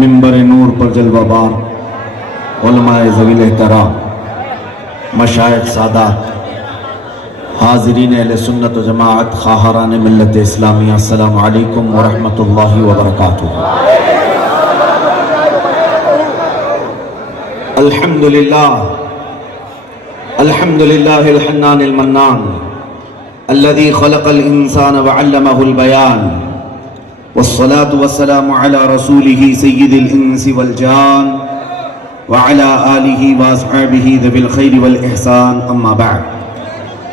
منبر نور پر جلوہ بار علماء ذویل احترام، مشائخ سادات، حاضرین اہل سنت و جماعت، خواہران ملت اسلامیہ، السلام علیکم ورحمۃ اللہ وبرکاتہ۔ الحمدللہ الحنان المنان الذي خلق الانسان وعلمه البيان، والصلاة والسلام على رسوله سيد الانس والجان وعلى آله واصحابه ذوي الخير والإحسان، اما بعد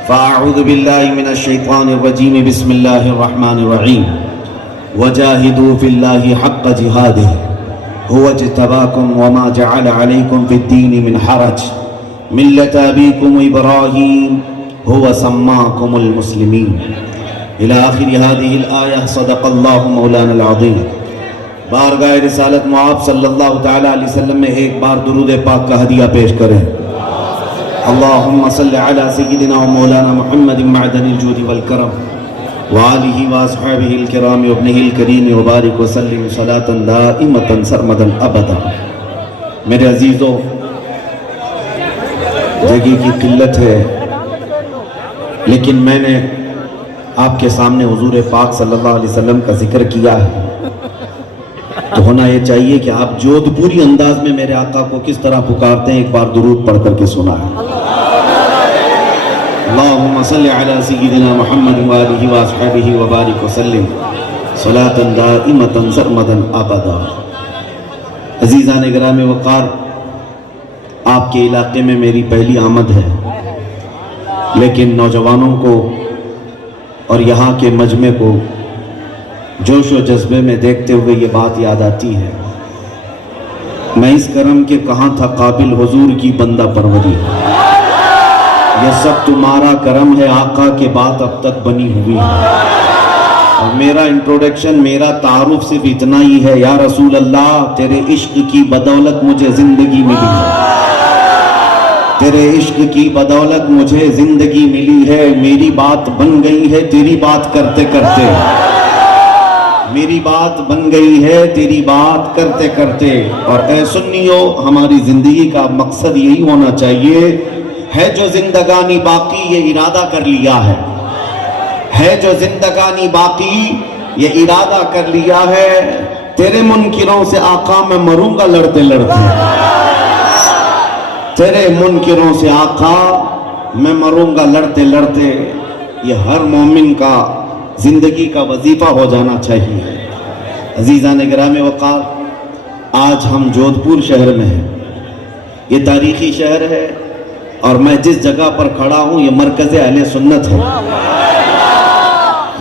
فاعوذ بالله من الشيطان الرجيم، بسم الله الرحمن الرحيم، وجاهدوا في الله حق جهاده هو اجتباكم وما جعل عليكم في الدين من حرج ملة أبيكم إبراهيم هو سماكم المسلمين إلى آخر هذه الآية، صدق الله مولانا العظيم۔ بارگاہ رسالت معاب صلی اللہ تعالیٰ علیہ وسلم میں ایک بار درود پاک کا ہدیہ پیش کریں۔ اللہم صلی علی سیدنا و مولانا محمد معدن الجود والکرم وآلہ واصحابہ الکرام وابنہ الکریم وبارک وسلم صلاة دائمة سرمدا ابدا۔ میرے عزیزوں، جگہ کی قلت ہے، لیکن میں نے آپ کے سامنے حضور پاک صلی اللہ علیہ وسلم کا ذکر کیا ہے، تو ہونا یہ چاہیے کہ آپ جودھ پوری انداز میں میرے آقا کو کس طرح پکارتے ہیں ایک بار درود پڑھ کر کے سنا ہے۔ اللہم صلی علی سیدنا محمد وآلہ واصحابہ وبارک وسلم صلاة دائمة سرمدا ابدا۔ عزیزان گرامی وقار، آپ کے علاقے میں میری پہلی آمد ہے، لیکن نوجوانوں کو اور یہاں کے مجمع کو جوش و جذبے میں دیکھتے ہوئے یہ بات یاد آتی ہے، میں اس کرم کے کہاں تھا قابل حضور کی بندہ پروری، یہ سب تمہارا کرم ہے آقا کے بات اب تک بنی ہوئی ہے۔ اور میرا انٹروڈکشن، میرا تعارف صرف اتنا ہی ہے، یا رسول اللہ تیرے عشق کی بدولت مجھے زندگی ملی ہے، تیرے عشق کی بدولت مجھے زندگی ملی ہے، میری بات بن گئی ہے تیری بات کرتے کرتے، میری بات بن گئی ہے تیری بات کرتے کرتے۔ اور اے سنیو، ہماری زندگی کا مقصد یہی ہونا چاہیے، ہے جو زندگانی باقی یہ ارادہ کر لیا ہے جو زندگانی باقی یہ ارادہ کر لیا ہے، تیرے منکروں سے آقا میں مروں گا لڑتے لڑتے، تیرے منکروں سے آقا میں مروں گا لڑتے لڑتے۔ یہ ہر مومن کا زندگی کا وظیفہ ہو جانا چاہیے۔ عزیزان گرامی وقار، آج ہم جودھ پور شہر میں ہیں، یہ تاریخی شہر ہے، اور میں جس جگہ پر کھڑا ہوں یہ مرکز اہل سنت ہے۔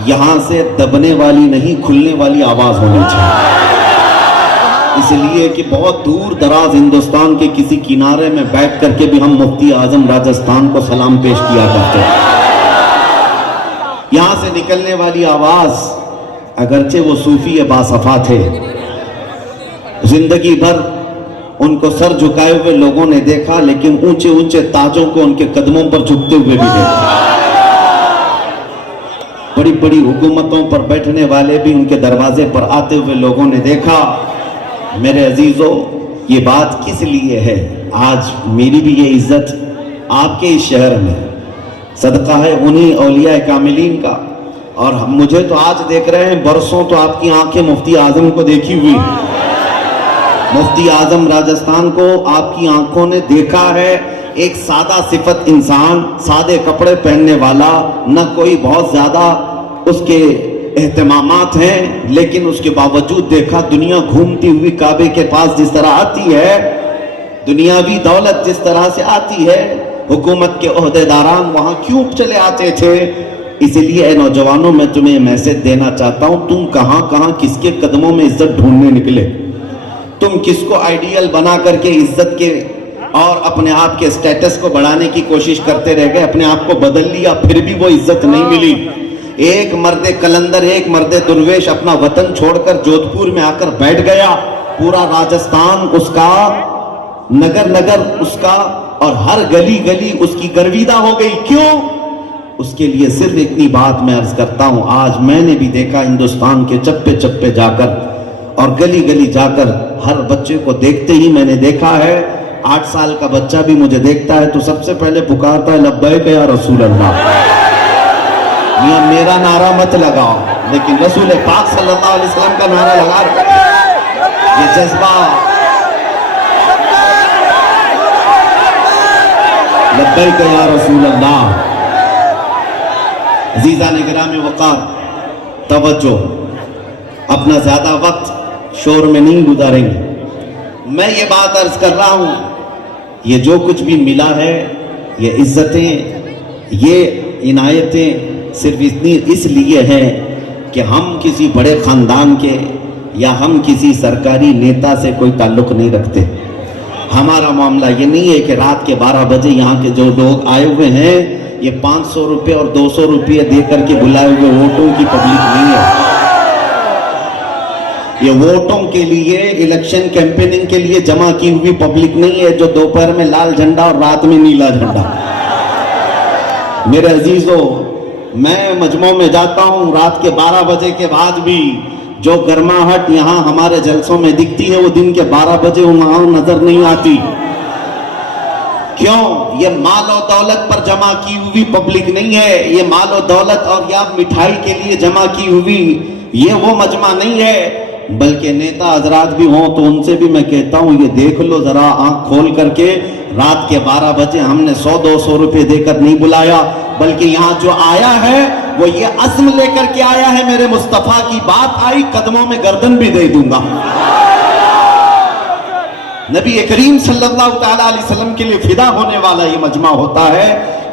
یہاں سے دبنے والی نہیں، کھلنے والی آواز ہونی چاہیے، اس لیے کہ بہت دور دراز ہندوستان کے کسی کنارے میں بیٹھ کر کے بھی ہم مفتی اعظم راجستھان کو سلام پیش کیا کرتے ہیں۔ یہاں سے نکلنے والی آواز، اگرچہ وہ صوفی باصفا تھے، زندگی بھر ان کو سر جھکائے ہوئے لوگوں نے دیکھا، لیکن اونچے اونچے تاجوں کو ان کے قدموں پر جھکتے ہوئے بھی دیکھا، بڑی بڑی حکومتوں پر بیٹھنے والے بھی ان کے دروازے پر آتے ہوئے لوگوں نے دیکھا۔ میرے عزیزوں، یہ بات کس لیے ہے؟ آج میری بھی یہ عزت آپ کے اس شہر میں صدقہ ہے انہی اولیاء کاملین کا، اور مجھے تو آج دیکھ رہے ہیں، برسوں تو آپ کی آنکھیں مفتی اعظم کو دیکھی ہوئی، مفتی اعظم راجستھان کو آپ کی آنکھوں نے دیکھا ہے۔ ایک سادہ صفت انسان، سادے کپڑے پہننے والا، نہ کوئی بہت زیادہ اس کے اہتمامات ہیں، لیکن اس کے باوجود دیکھا دنیا گھومتی ہوئی کعبے کے پاس جس طرح آتی ہے، دنیاوی دولت جس طرح سے آتی ہے، حکومت کے عہدیداران وہاں کیوں چلے آتے تھے؟ اس لیے اے نوجوانوں، میں تمہیں میسج دینا چاہتا ہوں، تم کہاں کہاں کس کے قدموں میں عزت ڈھونڈنے نکلے، تم کس کو آئیڈیل بنا کر کے عزت کے اور اپنے آپ کے سٹیٹس کو بڑھانے کی کوشش کرتے رہ گئے، اپنے آپ کو بدل لیا، پھر بھی وہ عزت نہیں ملی۔ ایک مرد کلندر، ایک مرد درویش اپنا وطن چھوڑ کر جودھ پور میں آ کر بیٹھ گیا، پورا راجستھان اس کا، نگر نگر اس کا، اور ہر گلی گلی اس کی گرویدہ ہو گئی۔ کیوں؟ اس کے لیے صرف اتنی بات میں عرض کرتا ہوں، آج میں نے بھی دیکھا ہندوستان کے چپے چپے جا کر اور گلی گلی جا کر ہر بچے کو دیکھتے ہی میں نے دیکھا ہے 8 سال کا بچہ بھی مجھے دیکھتا ہے تو سب سے پہلے پکارتا ہے لبیک یا رسول اللہ. میاں میرا نعرہ مت لگاؤ لیکن رسول پاک صلی اللہ علیہ وسلم کا نعرہ لگا رہے. یہ جذبہ لبیک یا رسول اللہ. عزیزان گرامی وقار توجہ، اپنا زیادہ وقت شور میں نہیں گزاریں گے. میں یہ بات عرض کر رہا ہوں، یہ جو کچھ بھی ملا ہے، یہ عزتیں، یہ عنایتیں صرف اس لیے ہیں کہ ہم کسی بڑے خاندان کے یا ہم کسی سرکاری نیتا سے کوئی تعلق نہیں رکھتے. ہمارا معاملہ یہ نہیں ہے کہ رات کے 12 بجے یہاں کے جو لوگ آئے ہوئے ہیں یہ 500 روپے اور 200 روپے دے کر کے بلائے ہوئے ووٹوں کی پبلک نہیں ہے. یہ ووٹوں کے لیے، الیکشن کیمپیننگ کے لیے جمع کی ہوئی پبلک نہیں ہے جو دوپہر میں لال جھنڈا اور رات میں نیلا جھنڈا. میرے عزیزو، میں مجمعوں میں جاتا ہوں رات کے 12 بجے کے بعد بھی جو گرماہٹ یہاں ہمارے جلسوں میں دکھتی ہے وہ دن کے 12 بجے وہاں نظر نہیں آتی. کیوں؟ یہ مال و دولت پر جمع کی ہوئی پبلک نہیں ہے. یہ مال و دولت اور یا مٹھائی کے لیے جمع کی ہوئی یہ وہ مجمع نہیں ہے. بلکہ نیتا حضرات بھی ہوں تو ان سے بھی میں کہتا ہوں یہ دیکھ لو ذرا آنکھ کھول کر کے، رات کے 12 بجے ہم نے 100-200 روپے دے کر نہیں بلایا، بلکہ یہاں جو آیا ہے وہ یہ عزم لے کر کے آیا ہے میرے مصطفیٰ کی بات آئی قدموں میں گردن بھی دے دوں گا. نبی کریم صلی اللہ تعالیٰ علیہ وسلم کے لیے فدا ہونے والا یہ مجمع ہوتا ہے.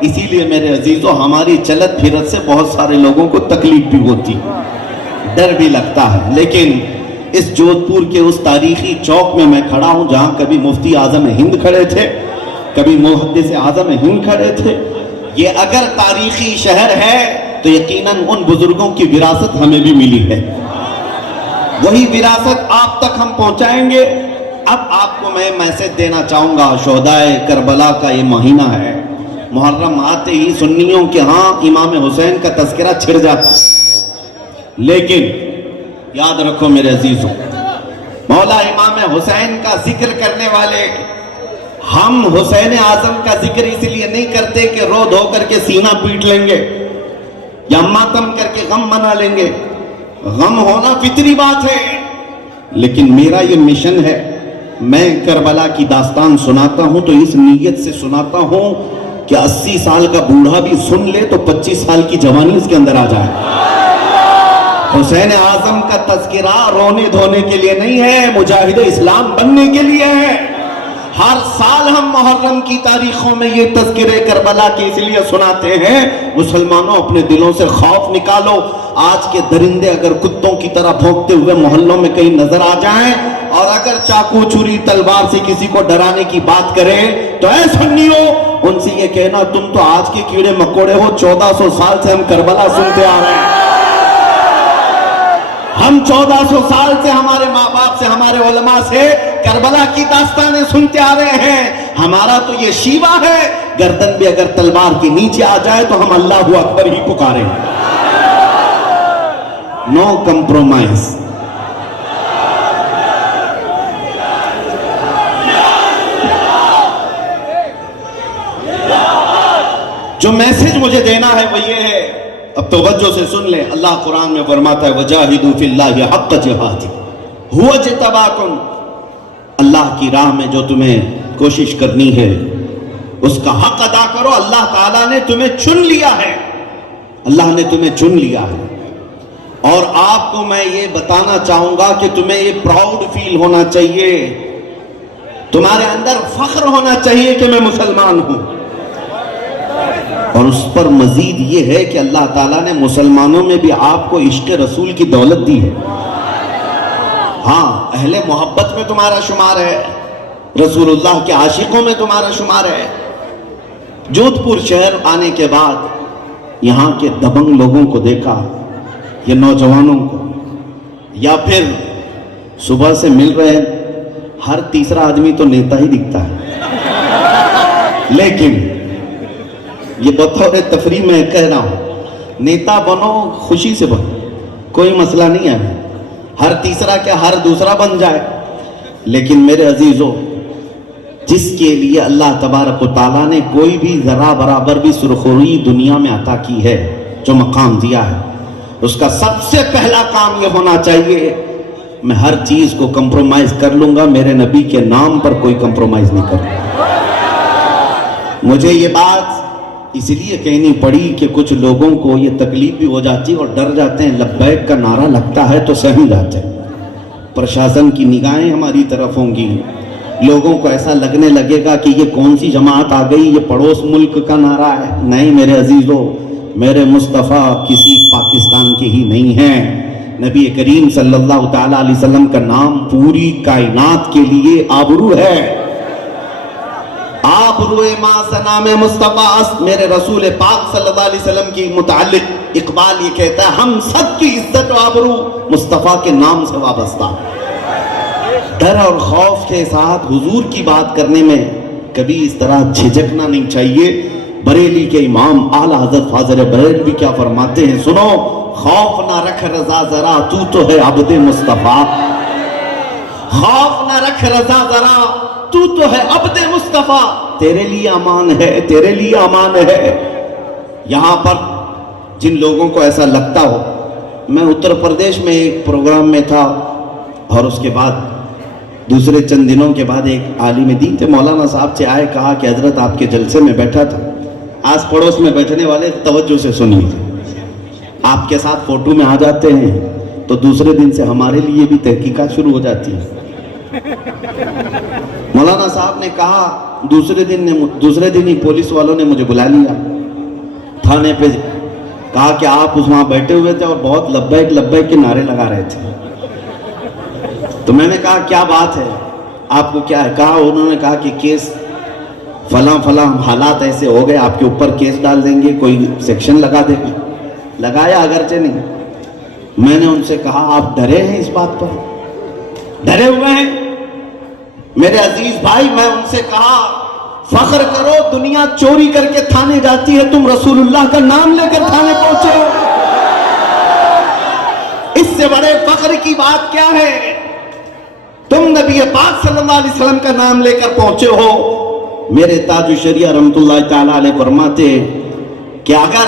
اسی لیے میرے عزیزو ہماری چلت پھرت سے بہت سارے لوگوں کو تکلیف بھی ہوتی، ڈر بھی لگتا ہے. لیکن اس جودھ پور کے اس تاریخی چوک میں کھڑا ہوں جہاں کبھی مفتی اعظم ہند کھڑے تھے، کبھی محدث اعظم ہند کھڑے تھے. یہ اگر تاریخی شہر ہے تو یقیناً ان بزرگوں کی وراثت ہمیں بھی ملی ہے. وہی وراثت آپ تک ہم پہنچائیں گے. اب آپ کو میں میسج دینا چاہوں گا، شہدائے کربلا کا یہ مہینہ ہے. محرم آتے ہی سنیوں کے ہاں امام حسین کا تذکرہ چھڑ جاتا ہے. لیکن یاد رکھو میرے عزیزوں، مولا امام حسین کا ذکر کرنے والے ہم حسین اعظم کا ذکر اس لیے نہیں کرتے کہ رو دھو کر کے سینہ پیٹ لیں گے یا ماتم کر کے غم منا لیں گے. غم ہونا فطری بات ہے، لیکن میرا یہ مشن ہے، میں کربلا کی داستان سناتا ہوں تو اس نیت سے سناتا ہوں کہ 80 سال کا بوڑھا بھی سن لے تو 25 سال کی جوانی اس کے اندر آ جائے. حسین اعظم کا تذکرہ رونے دھونے کے لیے نہیں ہے، مجاہد اسلام بننے کے لیے ہے. ہر سال ہم محرم کی تاریخوں میں یہ تذکرے کربلا کے اس لیے سناتے ہیں، مسلمانوں اپنے دلوں سے خوف نکالو. آج کے درندے اگر کتوں کی طرح بھونکتے ہوئے محلوں میں کہیں نظر آ جائیں اور اگر چاقو چھری تلوار سے کسی کو ڈرانے کی بات کرے تو اے سنیو ان سے یہ کہنا تم تو آج کے کیڑے مکوڑے ہو، 1400 سال سے ہم کربلا سنتے آ رہے ہیں. ہم 1400 سال سے ہمارے ماں باپ سے، ہمارے علماء سے کربلا کی داستانیں سنتے آ رہے ہیں. ہمارا تو یہ شیوا ہے، گردن بھی اگر تلوار کے نیچے آ جائے تو ہم اللہ اکبر ہی پکاریں. نو کمپرومائز. جو میسج مجھے دینا ہے وہ یہ ہے، اب توجہ سے سن لیں. اللہ قرآن میں فرماتا ہے وَجَاهِدُوا فِي اللَّهِ حَقَّ جِهَادِهِ هُوَ اجْتَبَاكُمْ. اللہ کی راہ میں جو تمہیں کوشش کرنی ہے اس کا حق ادا کرو. اللہ تعالیٰ نے تمہیں چن لیا ہے، اللہ نے تمہیں چن لیا ہے. اور آپ کو میں یہ بتانا چاہوں گا کہ تمہیں یہ پراؤڈ فیل ہونا چاہیے، تمہارے اندر فخر ہونا چاہیے کہ میں مسلمان ہوں. اور اس پر مزید یہ ہے کہ اللہ تعالیٰ نے مسلمانوں میں بھی آپ کو عشق رسول کی دولت دی ہے. ہاں، اہل محبت میں تمہارا شمار ہے، رسول اللہ کے عاشقوں میں تمہارا شمار ہے. جودھ پور شہر آنے کے بعد یہاں کے دبنگ لوگوں کو دیکھا، یہ نوجوانوں کو، یا پھر صبح سے مل رہے ہر تیسرا آدمی تو نیتا ہی دکھتا ہے. لیکن یہ بطور تفریح میں کہہ رہا ہوں، نیتا بنو، خوشی سے بنو، کوئی مسئلہ نہیں ہے. ہر تیسرا کیا ہر دوسرا بن جائے. لیکن میرے عزیزوں، جس کے لیے اللہ تبارک و تعالیٰ نے کوئی بھی ذرا برابر بھی سرخروئی دنیا میں عطا کی ہے، جو مقام دیا ہے، اس کا سب سے پہلا کام یہ ہونا چاہیے، میں ہر چیز کو کمپرومائز کر لوں گا، میرے نبی کے نام پر کوئی کمپرومائز نہیں کروں گا. مجھے یہ بات اس لیے کہنی پڑی کہ کچھ لوگوں کو یہ تکلیف بھی ہو جاتی ہے اور ڈر جاتے ہیں. لبیک کا نعرہ لگتا ہے تو سہم جاتے ہیں، پرشاسن کی نگاہیں ہماری طرف ہوں گی، لوگوں کو ایسا لگنے لگے گا کہ یہ کون سی جماعت آ گئی، یہ پڑوس ملک کا نعرہ ہے. نہیں میرے عزیزو، میرے مصطفیٰ کسی پاکستان کے ہی نہیں ہیں. نبی کریم صلی اللہ تعالیٰ علیہ وسلم کا نام پوری کائنات کے لیے آبرو ہے. آبرو ما سنام مصطفیٰ. میرے رسول پاک صلی اللہ علیہ وسلم کی متعلق اقبال یہ کہتا ہے، ہم سب کی عزت و آبرو مصطفیٰ کے نام سے وابستہ. ڈر اور خوف کے ساتھ حضور کی بات کرنے میں کبھی اس طرح جھجکنا نہیں چاہیے. بریلی کے امام اعلیٰ حضرت فاضل بریلوی کیا فرماتے ہیں، سنو، خوف نہ رکھ رضا ذرا، تو ہے عبد مصطفیٰ. خوف نہ رکھ رضا ذرا، تو ہے عبد مصطفیٰ. تیرے لیے امان ہے، تیرے لیے امان ہے. یہاں پر جن لوگوں کو ایسا لگتا ہو، میں اتر پردیش میں ایک پروگرام میں تھا اور اس کے بعد دوسرے چند دنوں کے بعد ایک عالم دین تھے، مولانا صاحب سے آئے، کہا کہ حضرت آپ کے جلسے میں بیٹھا تھا، آس پڑوس میں بیٹھنے والے توجہ سے سنیے، آپ کے ساتھ فوٹو میں آ جاتے ہیں تو دوسرے دن سے ہمارے لیے بھی تحقیقات شروع ہو جاتی ہے. مولانا صاحب نے کہا دوسرے دن ہی پولیس والوں نے مجھے بلا لیا تھانے پہ، کہا کہ آپ اس وہاں بیٹھے ہوئے تھے اور بہت لبیک لبیک کے نعرے لگا رہے تھے. تو میں نے کہا کیا بات ہے، آپ کو کیا ہے؟ کہا انہوں نے کہا کہ کیس فلاں فلاں حالات ایسے ہو گئے، آپ کے اوپر کیس ڈال دیں گے، کوئی سیکشن لگا دیں گے. لگایا اگرچہ نہیں. میں نے ان سے کہا آپ ڈرے ہیں اس بات پر؟ ڈرے ہوئے ہیں؟ میرے عزیز بھائی، میں ان سے کہا فخر کرو، دنیا چوری کر کے تھانے جاتی ہے، تم رسول اللہ کا نام لے کر تھانے پہنچے ہو. اس سے بڑے فخر کی بات کیا ہے؟ تم نبی پاک صلی اللہ علیہ وسلم کا نام لے کر پہنچے ہو. میرے تاج الشریعہ رحمت اللہ تعالیٰ علیہ فرماتے کہ اگر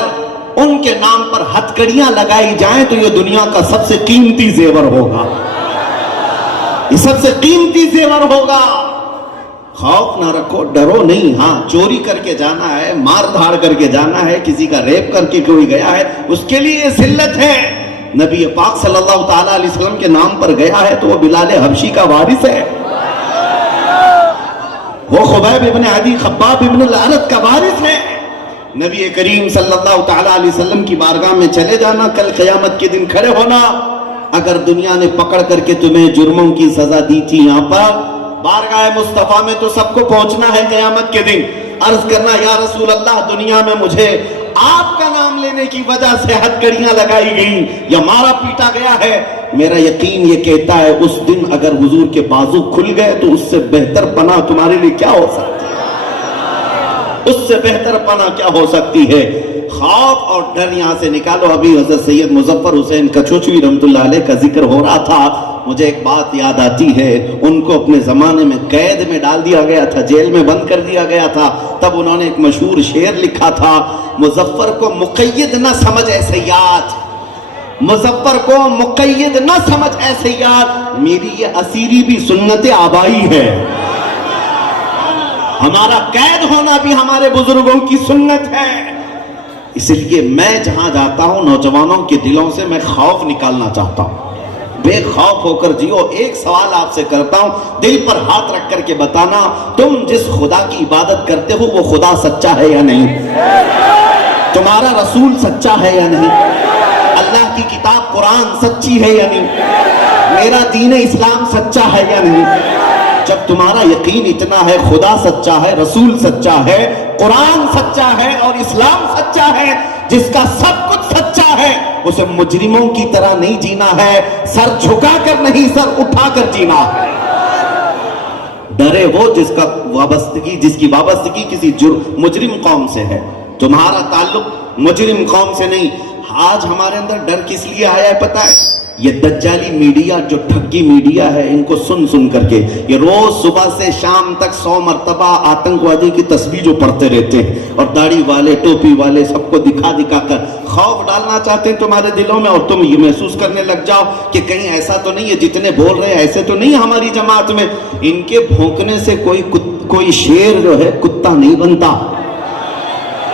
ان کے نام پر ہتھکڑیاں لگائی جائیں تو یہ دنیا کا سب سے قیمتی زیور ہوگا، یہ سب سے قیمتی زیور ہوگا. خوف نہ رکھو، ڈرو نہیں. ہاں، چوری کر کے جانا ہے، مار دھاڑ کر کے جانا ہے، کسی کا ریپ کر کے کوئی گیا ہے، اس کے لیے یہ ذلت ہے. نبی پاک صلی اللہ تعالیٰ علیہ وسلم کے نام پر گیا ہے تو وہ بلال حبشی کا وارث ہے، وہ خبیب ابن عدی خباب ابن الارت کا وارث ہے. نبی کریم صلی اللہ تعالیٰ علیہ وسلم کی بارگاہ میں چلے جانا، کل قیامت کے دن کھڑے ہونا. اگر دنیا نے پکڑ کر کے تمہیں جرموں کی سزا دی تھی یہاں پر، بارگاہ مصطفیٰ میں تو سب کو پہنچنا ہے قیامت کے دن. عرض کرنا یا رسول اللہ، دنیا میں مجھے آپ کا نام لینے کی وجہ سے ہتھکڑیاں لگائی گئی یا مارا پیٹا گیا ہے. میرا یقین یہ کہتا ہے اس دن اگر حضور کے بازو کھل گئے تو اس سے بہتر پناہ تمہارے لیے کیا ہو سکتی ہے؟ اس سے بہتر پناہ کیا ہو سکتی ہے؟ خوف اور ڈر یہاں سے نکالو. ابھی حضرت سید مظفر حسین کچھوچوی رحمت اللہ علیہ کا ذکر ہو رہا تھا، مجھے ایک بات یاد آتی ہے. ان کو اپنے زمانے میں قید میں ڈال دیا گیا تھا، جیل میں بند کر دیا گیا تھا. تب انہوں نے ایک مشہور شعر لکھا تھا، مظفر کو مقید نہ سمجھ اے سیاد، مظفر کو مقید نہ سمجھ اے سیاد، میری یہ اسیری بھی سنت آبائی ہے. ہمارا قید ہونا بھی ہمارے بزرگوں کی سنت ہے. اس لیے میں جہاں جاتا ہوں نوجوانوں کے دلوں سے میں خوف نکالنا چاہتا ہوں. بے خوف ہو کر جیو. ایک سوال آپ سے کرتا ہوں، دل پر ہاتھ رکھ کر کے بتانا، تم جس خدا کی عبادت کرتے ہو وہ خدا سچا ہے یا نہیں؟ تمہارا رسول سچا ہے یا نہیں؟ اللہ کی کتاب قرآن سچی ہے یا نہیں؟ میرا دین اسلام سچا ہے یا نہیں؟ جب تمہارا یقین اتنا ہے، خدا سچا ہے، رسول سچا ہے، قرآن سچا ہے اور اسلام سچا ہے، جس کا سب کچھ سچا ہے، اسے مجرموں کی طرح نہیں جینا ہے، سر جھکا کر نہیں، سر اٹھا کر جینا ہے. ڈرے وہ جس کی وابستگی کسی مجرم قوم سے ہے. تمہارا تعلق مجرم قوم سے نہیں. آج ہمارے اندر ڈر کس لیے آیا ہے پتہ ہے؟ یہ دجالی میڈیا جو ٹھگی میڈیا ہے، ان کو سن سن کر کے یہ روز صبح سے شام تک 100 مرتبہ آتنکوادی کی تسبیح جو پڑھتے رہتے ہیں، اور داڑھی والے ٹوپی والے سب کو دکھا دکھا کر خوف ڈالنا چاہتے ہیں تمہارے دلوں میں، اور تم یہ محسوس کرنے لگ جاؤ کہ کہیں ایسا تو نہیں ہے جتنے بول رہے ہیں ایسے تو نہیں ہماری جماعت میں۔ ان کے بھونکنے سے کوئی شیر جو ہے کتا نہیں بنتا۔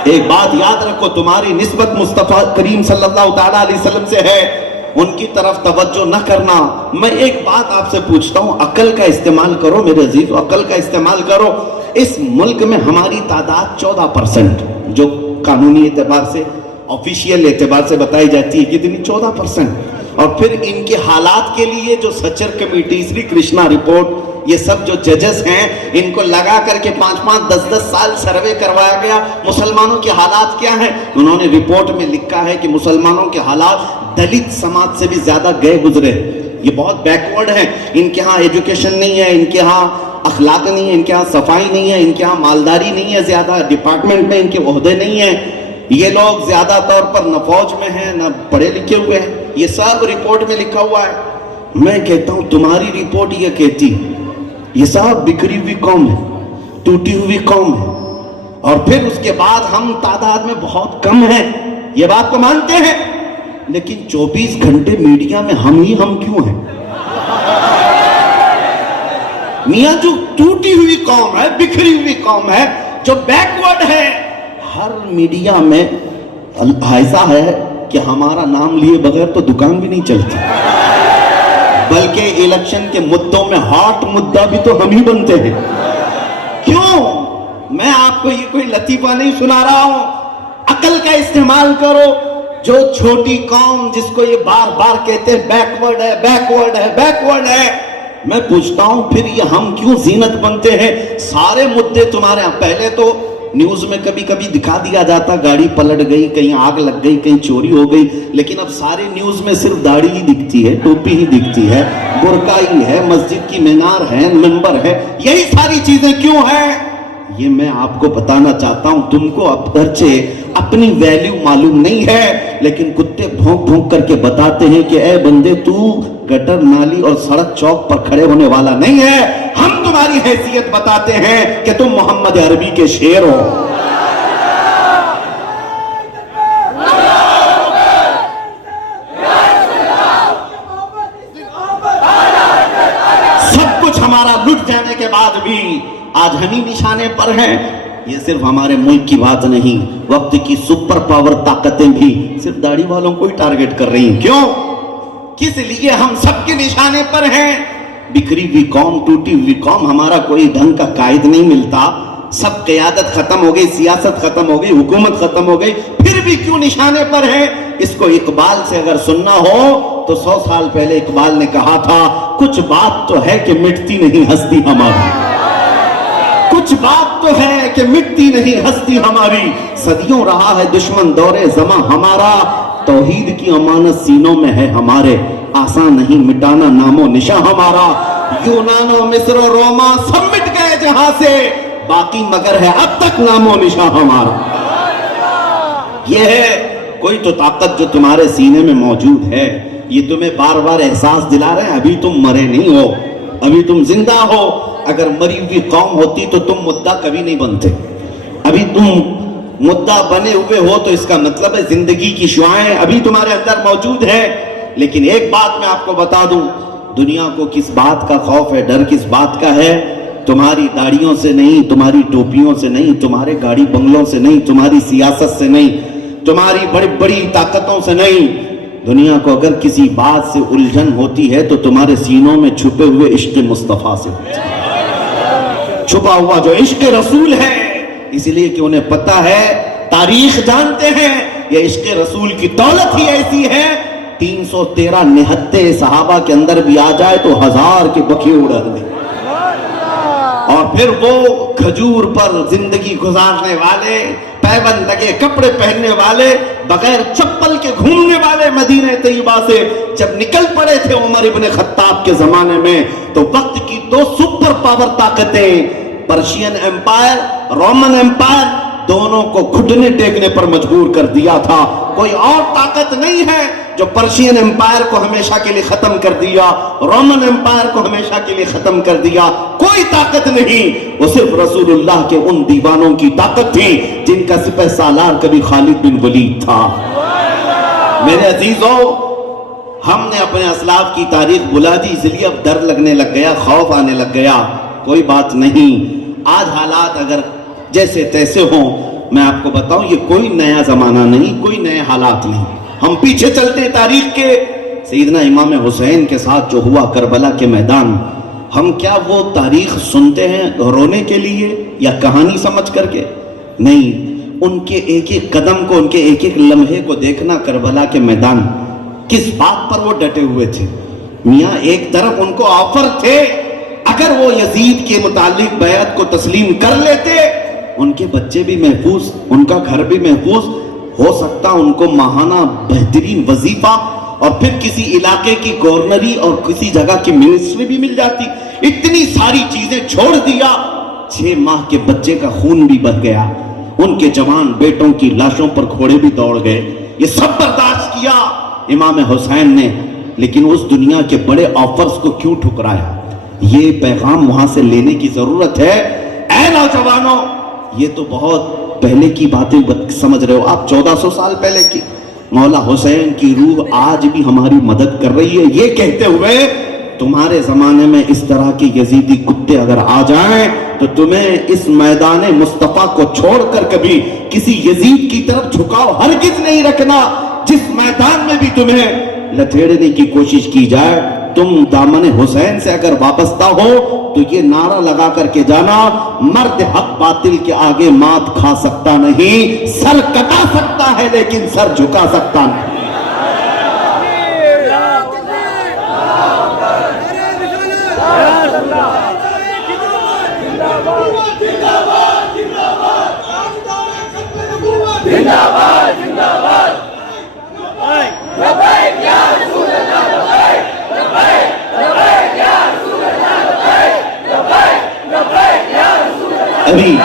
ایک بات یاد رکھو، تمہاری نسبت مصطفیٰ کریم صلی اللہ تعالیٰ علیہ وسلم سے ہے، ان کی طرف توجہ نہ کرنا۔ میں ایک بات آپ سے پوچھتا ہوں، عقل کا استعمال کرو میرے عزیز، عقل کا استعمال کرو۔ اس ملک میں ہماری تعداد 14% جو قانونی اعتبار سے آفیشیل اعتبار سے بتائی جاتی ہے، کتنی 14%۔ اور پھر ان کے حالات کے لیے جو سچر کمیٹی، سری کرشنا رپورٹ، یہ سب جو ججز ہیں ان کو لگا کر کے 5-5 10-10 سال سروے کروایا گیا مسلمانوں کے حالات کیا ہیں۔ انہوں نے رپورٹ میں لکھا ہے کہ مسلمانوں کے حالات دلت سماج سے بھی زیادہ گئے گزرے، یہ بہت بیکورڈ ہیں۔ ان کے ہاں ایجوکیشن نہیں ہے، ان کے ہاں اخلاق نہیں ہے، ان کے ہاں صفائی نہیں ہے، ان کے ہاں مالداری نہیں ہے، زیادہ ڈپارٹمنٹ میں ان کے عہدے نہیں ہیں، یہ لوگ زیادہ طور پر نہ فوج میں ہیں نہ پڑھے لکھے ہوئے ہیں، یہ سب رپورٹ میں لکھا ہوا ہے۔ میں کہتا ہوں تمہاری رپورٹ یہ کہتی یہ سب بکھری ہوئی قوم ہے، ٹوٹی ہوئی قوم ہے، اور پھر اس کے بعد ہم تعداد میں بہت کم ہیں، یہ بات تو مانتے ہیں، لیکن 24 گھنٹے میڈیا میں ہم کیوں ہیں؟ میاں جو ٹوٹی ہوئی قوم ہے، بکھری ہوئی قوم ہے، جو بیکورڈ ہے، ہر میڈیا میں ایسا ہے کہ ہمارا نام لیے بغیر تو دکان بھی نہیں چلتی، بلکہ الیکشن کے مدوں میں ہاٹ مدہ بھی تو ہم ہی بنتے ہیں۔ کیوں؟ میں آپ کو یہ کوئی لطیفہ نہیں سنا رہا ہوں، عقل کا استعمال کرو۔ جو چھوٹی قوم جس کو یہ بار بار کہتے ہیں بیکورڈ ہے، بیکورڈ ہے، بیکورڈ ہے، میں پوچھتا ہوں پھر یہ ہم کیوں زینت بنتے ہیں؟ سارے مدے تمہارے ہاں، پہلے تو نیوز میں کبھی کبھی دکھا دیا جاتا گاڑی پلٹ گئی، کہیں آگ لگ گئی، کہیں چوری ہو گئی، لیکن اب سارے نیوز میں صرف داڑھی ہی دکھتی ہے، ٹوپی ہی دکھتی ہے، برقع ہی ہے، مسجد کی مینار ہے، منبر ہے، یہی ساری چیزیں کیوں ہیں؟ یہ میں آپ کو بتانا چاہتا ہوں، تم کو اگرچہ اپنی ویلیو معلوم نہیں ہے، لیکن کتے بھونک بھونک کر کے بتاتے ہیں کہ اے بندے تو گٹر نالی اور سڑک چوک پر کھڑے ہونے والا نہیں ہے، ہم تمہاری حیثیت بتاتے ہیں کہ تم محمد عربی کے شیر ہو۔ سب کچھ ہمارا لٹ جانے کے بعد بھی آج ہم ہی نشانے پر ہیں۔ یہ صرف ہمارے ملک کی بات نہیں، وقت کی سپر پاور طاقتیں بھی صرف داڑھی والوں کو ہی ٹارگٹ کر رہی ہیں۔ کیوں؟ کس لیے ہم سب کے نشانے پر ہیں؟ بکھری ہوئی قوم، ٹوٹی ہوئی قوم، ہمارا کوئی ڈھنگ کا قائد نہیں ملتا، سب قیادت ختم ہو گئی، سیاست ختم ہو گئی، حکومت ختم ہو گئی، پھر بھی کیوں نشانے پر ہیں؟ اس کو اقبال سے اگر سننا ہو تو 100 سال پہلے اقبال نے کہا تھا، کچھ بات تو ہے کہ مٹتی نہیں ہستی ہماری، کچھ بات تو ہے کہ مٹتی نہیں ہستی ہماری، صدیوں رہا ہے دشمن دور زماں ہمارا، توحید کی امانت سینوں میں ہے ہمارے، آسان نہیں مٹانا نام و نشاں ہمارا، یونان و مصر و روما سب مٹ گئے جہاں سے، باقی مگر ہے اب تک نام و نشاں ہمارا۔ یہ ہے کوئی تو طاقت جو تمہارے سینے میں موجود ہے، یہ تمہیں بار بار احساس دلا رہے ہیں ابھی تم مرے نہیں ہو، ابھی تم زندہ ہو۔ اگر مری ہوئی قوم ہوتی تو تم مدعا کبھی نہیں بنتے، ابھی تم مدعا بنے ہوئے ہو تو اس کا مطلب ہے زندگی کی شعاعیں ابھی تمہارے اندر موجود ہے۔ لیکن ایک بات میں آپ کو بتا دوں، دنیا کو کس بات کا خوف ہے، ڈر کس بات کا ہے؟ تمہاری داڑھیوں سے نہیں، تمہاری ٹوپیوں سے نہیں، تمہارے گاڑی بنگلوں سے نہیں، تمہاری سیاست سے نہیں، تمہاری بڑی بڑی طاقتوں سے نہیں۔ دنیا کو اگر کسی بات سے الجھن ہوتی ہے تو تمہارے سینوں میں چھپے ہوئے عشق مصطفیٰ سے ہوتی ہے، چھپا ہوا جو عشق رسول ہے، اس لیے کہ انہیں پتہ ہے، تاریخ جانتے ہیں، یہ عشق رسول کی دولت ہی ایسی ہے، 313 نہتے صحابہ کے اندر بھی آ جائے تو 1000 کے بکھے اڑا دے، اور پھر وہ کھجور پر زندگی گزارنے والے، پیبند لگے کپڑے پہننے والے، بغیر چپل کے گھومنے والے مدینہ طیبہ سے جب نکل پڑے تھے عمر ابن خطاب کے زمانے میں، تو وقت کی 2 سپر پاور طاقتیں، پرشین ایمپائر، رومن ایمپائر، دونوں کو گھٹنے ٹیکنے پر مجبور کر دیا تھا. کوئی اور طاقت نہیں ہے جو پرشین امپائر کو ہمیشہ کے لیے ختم کر دیا, رومن امپائر کو ہمیشہ کے لیے ختم کر دیا. کوئی طاقت نہیں, وہ صرف رسول اللہ کے ان دیوانوں کی طاقت تھی جن کا سپہ سالار کبھی خالد بن ولید تھا. میرے عزیزوں, ہم نے اپنے اسلاف کی تاریخ بلا دی, اس لیے اب ڈر لگنے لگ گیا, خوف آنے لگ گیا. کوئی بات نہیں, آج حالات اگر جیسے تیسے ہوں, میں آپ کو بتاؤں یہ کوئی نیا زمانہ نہیں, کوئی نئے حالات نہیں. ہم پیچھے چلتے تاریخ کے, سیدنا امام حسین کے ساتھ جو ہوا کربلا کے میدان, ہم کیا وہ تاریخ سنتے ہیں رونے کے لیے یا کہانی سمجھ کر کے؟ نہیں, ان کے ایک ایک قدم کو, ان کے ایک ایک لمحے کو دیکھنا. کربلا کے میدان کس بات پر وہ ڈٹے ہوئے تھے. میاں ایک طرف ان کو آفر تھے, اگر وہ یزید کے متعلق بیعت کو تسلیم کر لیتے, ان کے بچے بھی محفوظ, ان کا گھر بھی محفوظ, ہو سکتا ان کو ماہانہ بہترین وظیفہ اور پھر کسی علاقے کی گورنری اور کسی جگہ کی منسٹری بھی مل جاتی. اتنی ساری چیزیں چھوڑ دیا, 6 ماہ کے بچے کا خون بھی بہہ گیا, ان کے جوان بیٹوں کی لاشوں پر گھوڑے بھی دوڑ گئے. یہ سب برداشت کیا امام حسین نے, لیکن اس دنیا کے بڑے آفرز کو کیوں ٹھکرایا؟ یہ پیغام وہاں سے لینے کی ضرورت ہے. اے نوجوانوں, یہ تو بہت پہلے کی باتیں سمجھ رہے ہو آپ, 1400 سال پہلے کی. مولا حسین کی روح آج بھی ہماری مدد کر رہی ہے. یہ کہتے ہوئے تمہارے زمانے میں اس طرح کے یزیدی کتے اگر آ جائیں تو تمہیں اس میدان مصطفیٰ کو چھوڑ کر کبھی کسی یزید کی طرف جھکاؤ ہرگز نہیں رکھنا. جس میدان میں بھی تمہیں لتھیڑنے کی کوشش کی جائے, تم دامن حسین سے اگر وابستہ ہو تو یہ نعرہ لگا کر کے جانا, مرد حق باطل کے آگے مات کھا سکتا نہیں, سر کٹا سکتا ہے لیکن سر جھکا سکتا نہیں. ابھی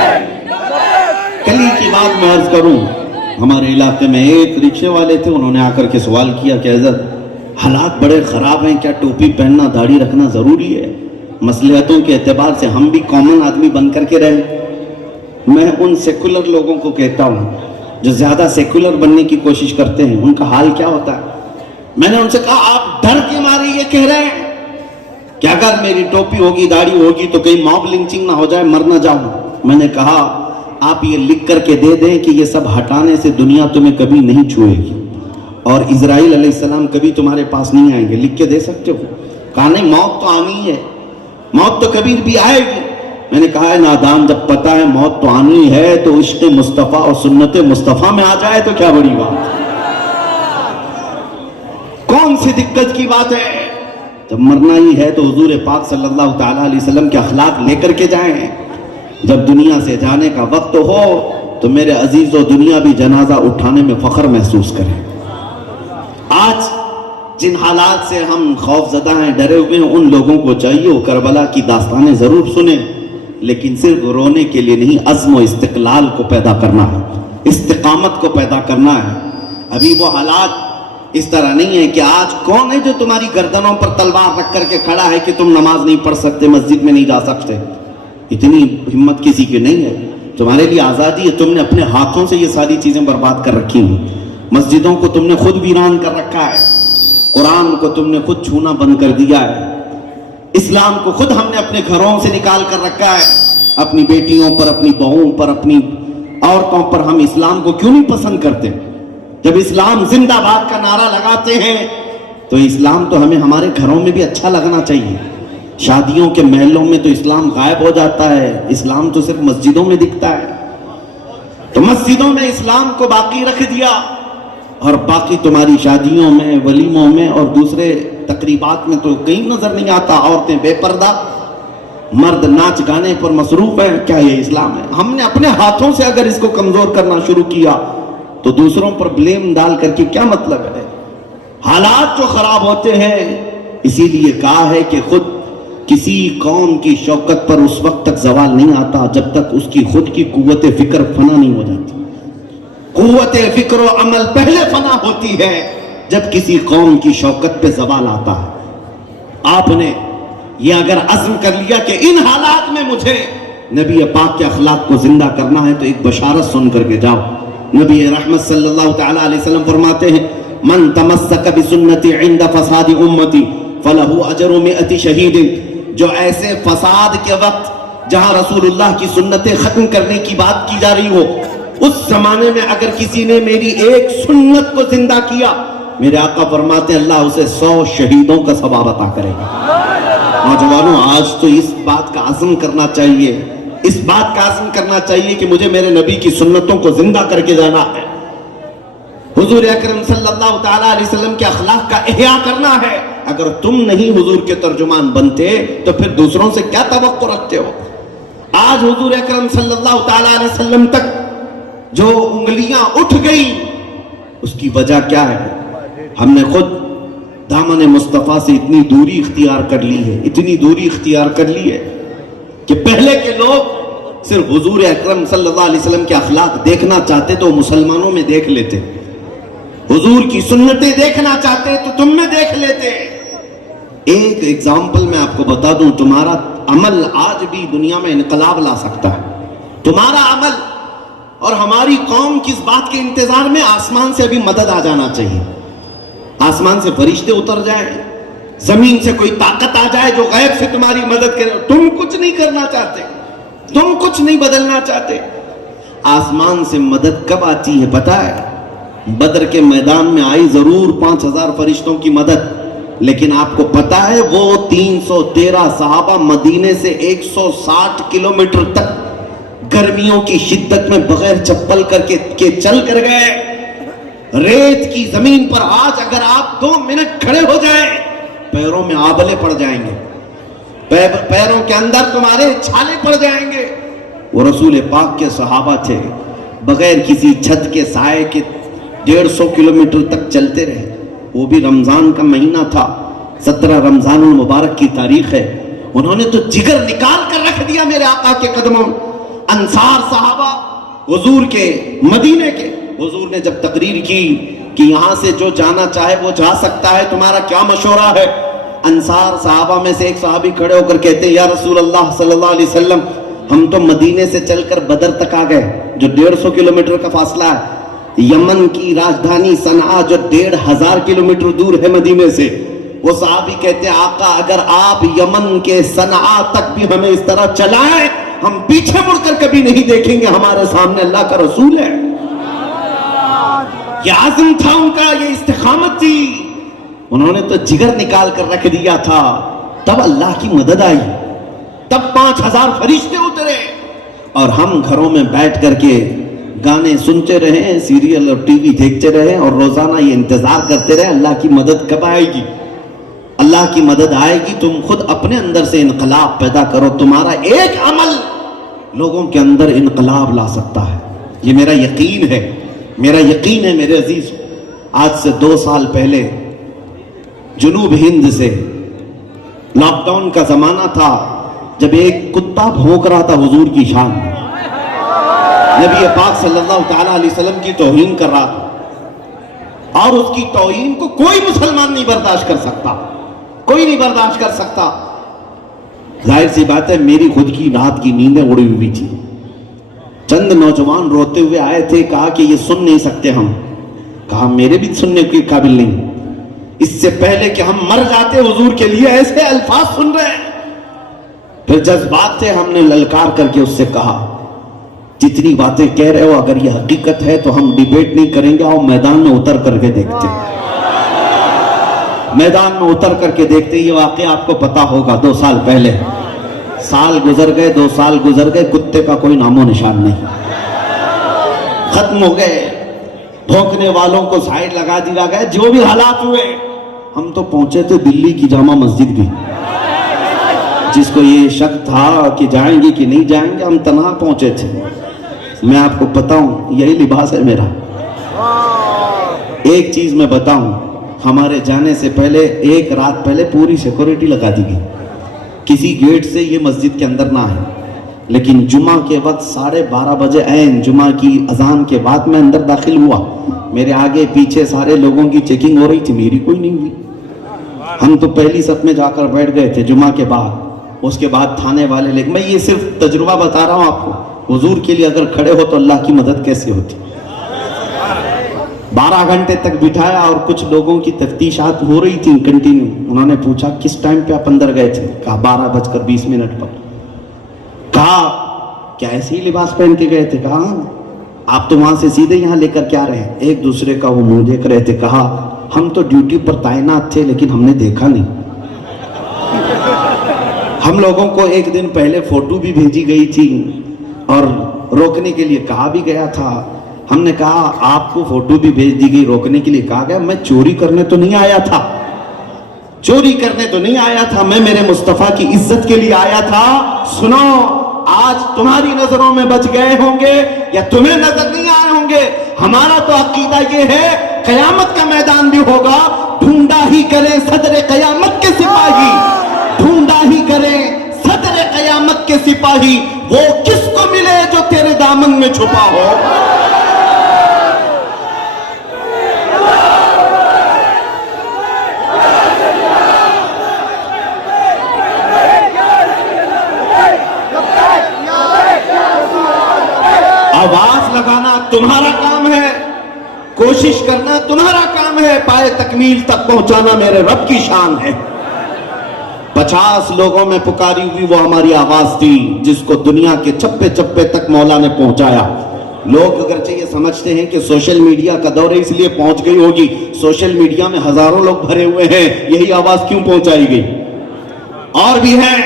کلی کی بات میں عرض کروں, ہمارے علاقے میں ایک رکشے والے تھے, انہوں نے آ کر کے سوال کیا کہ حضرت حالات بڑے خراب ہیں, کیا ٹوپی پہننا داڑھی رکھنا ضروری ہے؟ مصلحتوں کے اعتبار سے ہم بھی کامن آدمی بن کر کے رہے. میں ان سیکولر لوگوں کو کہتا ہوں جو زیادہ سیکولر بننے کی کوشش کرتے ہیں, ان کا حال کیا ہوتا ہے؟ میں نے ان سے کہا آپ ڈر کے مارے یہ کہہ رہے ہیں کہ اگر میری ٹوپی ہوگی داڑھی ہوگی تو کہیں موب لنچنگ نہ ہو جائے, مر نہ جاؤں. میں نے کہا آپ یہ لکھ کر کے دے دیں کہ یہ سب ہٹانے سے دنیا تمہیں کبھی نہیں چھوئے گی اور اسرائیل علیہ السلام کبھی تمہارے پاس نہیں آئیں گے. لکھ کے دے سکتے ہو؟ کہا نہیں, موت تو آنی ہے, موت تو کبھی بھی آئے گی. میں نے کہا ہے نادان, جب پتہ ہے موت تو آنی ہے تو عشق مصطفیٰ اور سنت مصطفیٰ میں آ جائے تو کیا بڑی بات, کون سی دقت کی بات ہے؟ جب مرنا ہی ہے تو حضور پاک صلی اللہ تعالیٰ علیہ وسلم کے اخلاق لے کر کے جائیں. جب دنیا سے جانے کا وقت ہو تو میرے عزیزو دنیا بھی جنازہ اٹھانے میں فخر محسوس کریں. آج جن حالات سے ہم خوف زدہ ہیں, ڈرے ہوئے ہیں, ان لوگوں کو چاہیے وہ کربلا کی داستانیں ضرور سنیں, لیکن صرف رونے کے لیے نہیں, عزم و استقلال کو پیدا کرنا ہے, استقامت کو پیدا کرنا ہے. ابھی وہ حالات اس طرح نہیں ہے کہ آج کون ہے جو تمہاری گردنوں پر تلوار رکھ کر کے کھڑا ہے کہ تم نماز نہیں پڑھ سکتے, مسجد میں نہیں جا سکتے. اتنی ہمت کسی کی نہیں ہے. تمہارے لیے آزادی ہے, تم نے اپنے ہاتھوں سے یہ ساری چیزیں برباد کر رکھی ہیں. مسجدوں کو تم نے خود ویران کر رکھا ہے, قرآن کو تم نے خود چھونا بند کر دیا ہے, اسلام کو خود ہم نے اپنے گھروں سے نکال کر رکھا ہے. اپنی بیٹیوں پر, اپنی بہوؤں پر, اپنی عورتوں پر ہم اسلام کو کیوں نہیں پسند کرتے؟ جب اسلام زندہ باد کا نعرہ لگاتے ہیں تو اسلام تو ہمیں ہمارے گھروں میں بھی اچھا لگنا چاہیے. شادیوں کے محلوں میں تو اسلام غائب ہو جاتا ہے, اسلام تو صرف مسجدوں میں دکھتا ہے. تو مسجدوں میں اسلام کو باقی رکھ دیا اور باقی تمہاری شادیوں میں, ولیموں میں اور دوسرے تقریبات میں تو کہیں نظر نہیں آتا. عورتیں بے پردہ, مرد ناچ گانے پر مصروف ہیں. کیا یہ اسلام ہے؟ ہم نے اپنے ہاتھوں سے اگر اس کو کمزور کرنا شروع کیا تو دوسروں پر بلیم ڈال کر کے کیا مطلب ہے؟ حالات جو خراب ہوتے ہیں, اسی لیے کہا ہے کہ خود کسی قوم کی شوکت پر اس وقت تک زوال نہیں آتا جب تک اس کی خود کی قوت فکر فنا نہیں ہو جاتی. قوت فکر و عمل پہلے فنا ہوتی ہے جب کسی قوم کی شوکت پہ زوال آتا ہے. آپ نے یہ اگر عزم کر لیا کہ ان حالات میں مجھے نبی پاک کے اخلاق کو زندہ کرنا ہے تو ایک بشارت سن کر کے جاؤ. نبی رحمت صلی اللہ تعالیٰ علیہ وسلم فرماتے ہیں من تمسک بسنتی عند فساد امتی فلہ اجر 100 شہید. جو ایسے فساد کے وقت جہاں رسول اللہ کی سنتیں ختم کرنے کی بات کی جا رہی ہو اس زمانے میں اگر کسی نے میری ایک سنت کو زندہ کیا میرے آقا فرماتے ہیں اللہ اسے 100 شہیدوں کا ثواب عطا کرے گا. نوجوانوں آج تو اس بات کا عزم کرنا چاہیے, اس بات کا عزم کرنا چاہیے کہ مجھے میرے نبی کی سنتوں کو زندہ کر کے جانا ہے, حضور اکرم صلی اللہ تعالیٰ علیہ وسلم کے اخلاق کا احیاء کرنا ہے. اگر تم نہیں حضور کے ترجمان بنتے تو پھر دوسروں سے کیا توقع رکھتے ہو؟ آج حضور اکرم صلی اللہ تعالیٰ علیہ وسلم تک جو انگلیاں اٹھ گئی اس کی وجہ کیا ہے؟ ہم نے خود دامن مصطفیٰ سے اتنی دوری اختیار کر لی ہے, اتنی دوری اختیار کر لی ہے کہ پہلے کے لوگ صرف حضور اکرم صلی اللہ علیہ وسلم کے اخلاق دیکھنا چاہتے تو مسلمانوں میں دیکھ لیتے, حضور کی سنتیں دیکھنا چاہتے تو تم میں دیکھ لیتے. ایک ایگزامپل میں آپ کو بتا دوں, تمہارا عمل آج بھی دنیا میں انقلاب لا سکتا ہے. تمہارا عمل اور ہماری قوم کس بات کے انتظار میں؟ آسمان سے ابھی مدد آ جانا چاہیے, آسمان سے فرشتے اتر جائیں, زمین سے کوئی طاقت آ جائے جو غیب سے تمہاری مدد کرے. تم کچھ نہیں کرنا چاہتے, تم کچھ نہیں بدلنا چاہتے. آسمان سے مدد کب آتی ہے پتہ ہے؟ بدر کے میدان میں آئی ضرور 5000 فرشتوں کی مدد, لیکن آپ کو پتہ ہے وہ 313 صحابہ مدینے سے 160 کلومیٹر تک گرمیوں کی شدت میں بغیر چپل کر کے چل کر گئے. ریت کی زمین پر آج اگر آپ 2 منٹ کھڑے ہو جائیں پیروں میں آبلے پڑ جائیں گے, پیروں کے اندر تمہارے چھالے پڑ جائیں گے. وہ رسول پاک کے صحابہ تھے, بغیر کسی چھت کے سائے کے 150 کلومیٹر تک چلتے رہے. وہ بھی رمضان کا مہینہ تھا, 17 رمضان المبارک کی تاریخ ہے. انہوں نے تو جگر نکال کر رکھ دیا میرے آقا کے قدموں. انصار صحابہ حضور کے مدینے کے, حضور نے جب تقریر کی کہ یہاں سے جو جانا چاہے وہ جا سکتا ہے, تمہارا کیا مشورہ ہے؟ انصار صحابہ میں سے ایک صحابی کھڑے ہو کر کہتے ہیں یا رسول اللہ صلی اللہ علیہ وسلم ہم تو مدینے سے چل کر بدر تک آ گئے جو 150 کلومیٹر کا فاصلہ ہے. یمن کی راجدھانی صنعاء جو 1500 کلومیٹر دور ہے مدینے سے, وہ صحابی کہتے ہیں آقا اگر آپ یمن کے صنعاء تک بھی ہمیں اس طرح چلائیں ہم پیچھے مڑ کر کبھی نہیں دیکھیں گے, ہمارے سامنے اللہ کا رسول ہے. یہ عزم تھا ان کا, یہ استقامت تھی. انہوں نے تو جگر نکال کر رکھ دیا تھا, تب اللہ کی مدد آئی, تب 5000 فرشتے اترے. اور ہم گھروں میں بیٹھ کر کے گانے سنتے رہیں, سیریل اور ٹی وی دیکھتے رہیں اور روزانہ یہ انتظار کرتے رہیں اللہ کی مدد کب آئے گی. اللہ کی مدد آئے گی, تم خود اپنے اندر سے انقلاب پیدا کرو. تمہارا ایک عمل لوگوں کے اندر انقلاب لا سکتا ہے, یہ میرا یقین ہے, میرا یقین ہے میرے عزیز. آج سے 2 سال پہلے جنوب ہند سے لاک ڈاؤن کا زمانہ تھا, جب ایک کتا بھونک رہا تھا حضور کی شان میں, نبی پاک صلی اللہ تعالیٰ علیہ وسلم کی توہین کر رہا تھا, اور اس کی توہین کو کوئی مسلمان نہیں برداشت کر سکتا, کوئی نہیں برداشت کر سکتا. ظاہر سی بات ہے میری خود کی رات کی نیندیں اڑی ہوئی تھی. چند نوجوان روتے ہوئے آئے تھے, کہا کہ یہ سن نہیں سکتے ہم. کہا میرے بھی سننے کے قابل نہیں, اس سے پہلے کہ ہم مر جاتے حضور کے لیے ایسے الفاظ سن رہے ہیں. پھر جذبات سے ہم نے للکار کر کے اس سے کہا جتنی باتیں کہہ رہے ہو اگر یہ حقیقت ہے تو ہم ڈیبیٹ نہیں کریں گے, اور میدان میں اتر کر کے دیکھتے ہیں, میدان میں اتر کر کے دیکھتے. یہ واقعہ آپ کو پتا ہوگا 2 سال پہلے, سال گزر گئے, 2 سال گزر گئے, کتے کا کوئی نام و نشان نہیں, ختم ہو گئے. بھونکنے والوں کو سائیڈ لگا دیا گیا. جو بھی حالات ہوئے, ہم تو پہنچے تھے دلی کی جامع مسجد بھی, جس کو یہ شک تھا کہ جائیں گے کہ نہیں جائیں گے, ہم تنہا پہنچے تھے. میں آپ کو بتاؤں یہی لباس ہے میرا. ایک چیز میں بتاؤں, ہمارے جانے سے پہلے 1 رات پہلے پوری سیکورٹی لگا دی گئی. کسی گیٹ سے یہ مسجد کے اندر نہ آئے، لیکن جمعہ کے وقت 12:30 بجے عین جمعہ کی اذان کے بعد میں اندر داخل ہوا. میرے آگے پیچھے سارے لوگوں کی چیکنگ ہو رہی تھی، میری کوئی نہیں ہوئی. ہم تو پہلی صف میں جا کر بیٹھ گئے تھے جمعہ کے بعد. اس کے بعد تھانے والے لے، میں یہ صرف تجربہ بتا رہا ہوں آپ کو، حضور کے لیے اگر کھڑے ہو تو اللہ کی مدد کیسے ہوتی. 12 گھنٹے تک بٹھایا اور کچھ لوگوں کی تفتیشات ہو رہی تھی کنٹینیو. انہوں نے پوچھا کس ٹائم پہ آپ اندر گئے تھے؟ کہا 12:20 پر. کہا کیا ایسے ہی لباس پہن کے گئے تھے؟ کہا آپ تو وہاں سے سیدھے یہاں لے کر کیا رہے؟ ایک دوسرے کا وہ منہ دیکھ رہے تھے. کہا ہم تو ڈیوٹی پر تعینات تھے لیکن ہم نے دیکھا نہیں. ہم لوگوں کو ایک دن پہلے فوٹو بھی بھیجی گئی تھی اور روکنے کے لیے کہا بھی گیا تھا. ہم نے کہا آپ کو فوٹو بھی بھیج دی گئی، روکنے کے لیے کہا گیا. میں چوری کرنے تو نہیں آیا تھا، چوری کرنے تو نہیں آیا تھا، میں میرے مصطفیٰ کی عزت کے لیے آیا تھا. سنو، آج تمہاری نظروں میں بچ گئے ہوں گے یا تمہیں نظر نہیں آئے ہوں گے. ہمارا تو عقیدہ یہ ہے قیامت کا میدان بھی ہوگا، ڈھونڈا ہی کریں صدر قیامت کے سپاہی، ڈھونڈا ہی کریں صدر قیامت کے سپاہی. وہ کس کو ملے جو تیرے دامن میں چھپا ہو. آواز لگانا تمہارا کام ہے، کوشش کرنا تمہارا کام ہے، پائے تکمیل تک پہنچانا میرے رب کی شان ہے. 50 لوگوں میں پکاری ہوئی وہ ہماری آواز تھی جس کو دنیا کے چپے چپے تک مولا نے پہنچایا. لوگ اگرچہ یہ سمجھتے ہیں کہ سوشل میڈیا کا دور ہے اس لیے پہنچ گئی ہوگی. سوشل میڈیا میں ہزاروں لوگ بھرے ہوئے ہیں، یہی آواز کیوں پہنچائی گئی؟ اور بھی ہے،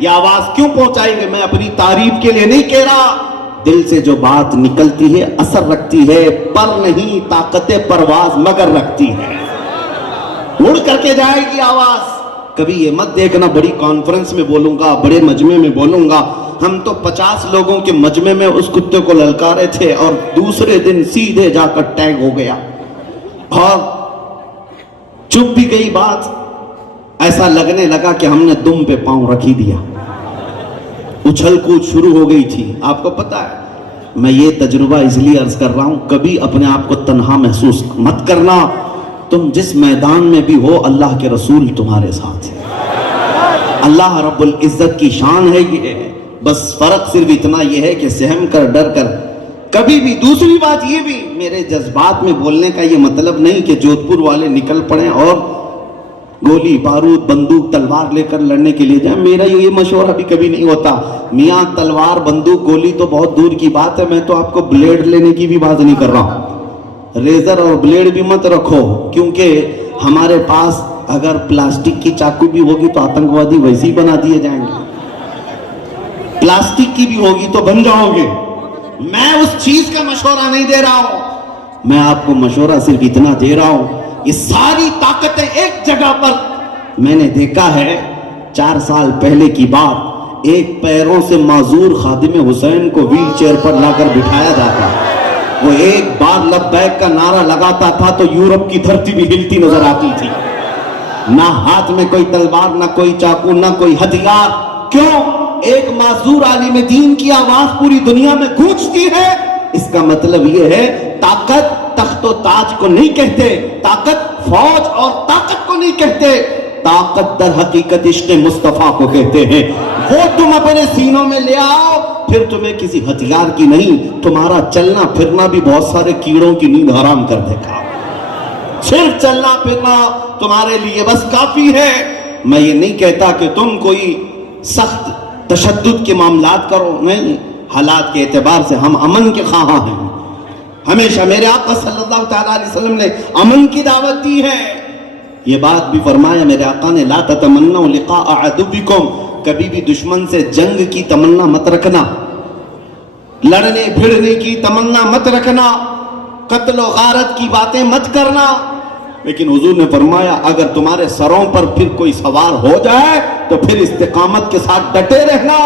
یہ آواز کیوں پہنچائی گئی؟ میں اپنی تعریف کے لیے نہیں کہہ رہا. دل سے جو بات نکلتی ہے اثر رکھتی ہے، پر نہیں طاقت پرواز مگر رکھتی ہے. اڑ کر کے جائے گی آواز. کبھی یہ مت دیکھنا بڑی کانفرنس میں بولوں گا، بڑے مجمع میں بولوں گا. ہم تو 50 لوگوں کے مجمع میں اس کتے کو للکارے تھے اور دوسرے دن سیدھے جا کر ٹیگ ہو گیا اور چپ بھی گئی بات. ایسا لگنے لگا کہ ہم نے دم پہ پاؤں رکھی دیا. اچھل کود شروع ہو گئی تھی. آپ کو پتا ہے، میں یہ تجربہ اس لیے عرض کر رہا ہوں، کبھی اپنے آپ کو تنہا محسوس مت کرنا. تم جس میدان میں بھی ہو اللہ کے رسول تمہارے ساتھ ہے. اللہ رب العزت کی شان ہے یہ. بس فرق صرف اتنا یہ ہے کہ سہم کر ڈر کر کبھی بھی. دوسری بات یہ بھی، میرے جذبات میں بولنے کا یہ مطلب نہیں کہ جودھپور والے نکل پڑیں اور گولی بارود بندوق تلوار لے کر لڑنے کے لیے جائیں. میرا یہ مشورہ بھی کبھی نہیں ہوتا. میاں تلوار بندوق گولی تو بہت دور کی بات ہے، میں تو آپ کو بلیڈ لینے کی بھی بات نہیں کر رہا ہوں. ریزر اور بلیڈ بھی مت رکھو، کیونکہ ہمارے پاس اگر پلاسٹک کی چاقو بھی ہوگی تو آتنکوادی ویسے ہی بنا دیے جائیں گے. پلاسٹک کی بھی ہوگی تو بن جاؤ گے. میں اس چیز کا مشورہ نہیں دے رہا ہوں. میں آپ کو مشورہ صرف اتنا دے رہا ہوں، یہ ساری طاقتیں ایک جگہ پر. میں نے دیکھا ہے 4 سال پہلے کی بات، ایک پیروں سے معذور خادم حسین کو ویل چیئر پر لا کر بٹھایا جاتا. وہ ایک بار لبیک کا نعرہ لگاتا تھا تو یورپ کی دھرتی بھی ہلتی نظر آتی تھی. نہ ہاتھ میں کوئی تلوار، نہ کوئی چاقو، نہ کوئی ہتھیار. کیوں؟ ایک معذور عالم دین کی آواز پوری دنیا میں گونجتی ہے. اس کا مطلب یہ ہے طاقت تخت و تاج کو نہیں کہتے، طاقت فوج اور طاقت کو نہیں کہتے، طاقت در حقیقت عشق مصطفیٰ کو کہتے ہیں. وہ تم اپنے سینوں میں لے آؤ، پھر تمہیں کسی ہتھیار کی نہیں، تمہارا چلنا پھرنا بھی بہت سارے کیڑوں کی نیند حرام کر دے گا. صرف چلنا پھرنا تمہارے لیے بس کافی ہے. میں یہ نہیں کہتا کہ تم کوئی سخت تشدد کے معاملات کرو، نہیں. حالات کے اعتبار سے ہم امن کے خواہاں ہیں. ہمیشہ میرے آقا صلی اللہ تعالیٰ علیہ وسلم نے امن کی دعوت دی ہے. یہ بات بھی فرمایا میرے آقا نے، لا تتمنوا لقاء عدوکم، کبھی بھی دشمن سے جنگ کی تمنا مت رکھنا، لڑنے بھڑنے کی تمنا مت رکھنا، قتل و غارت کی باتیں مت کرنا. لیکن حضور نے فرمایا اگر تمہارے سروں پر پھر کوئی سوار ہو جائے تو پھر استقامت کے ساتھ ڈٹے رہنا،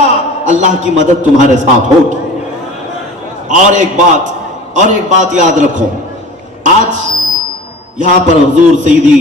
اللہ کی مدد تمہارے ساتھ ہوگی. اور ایک بات یاد رکھو، آج یہاں پر حضور سیدی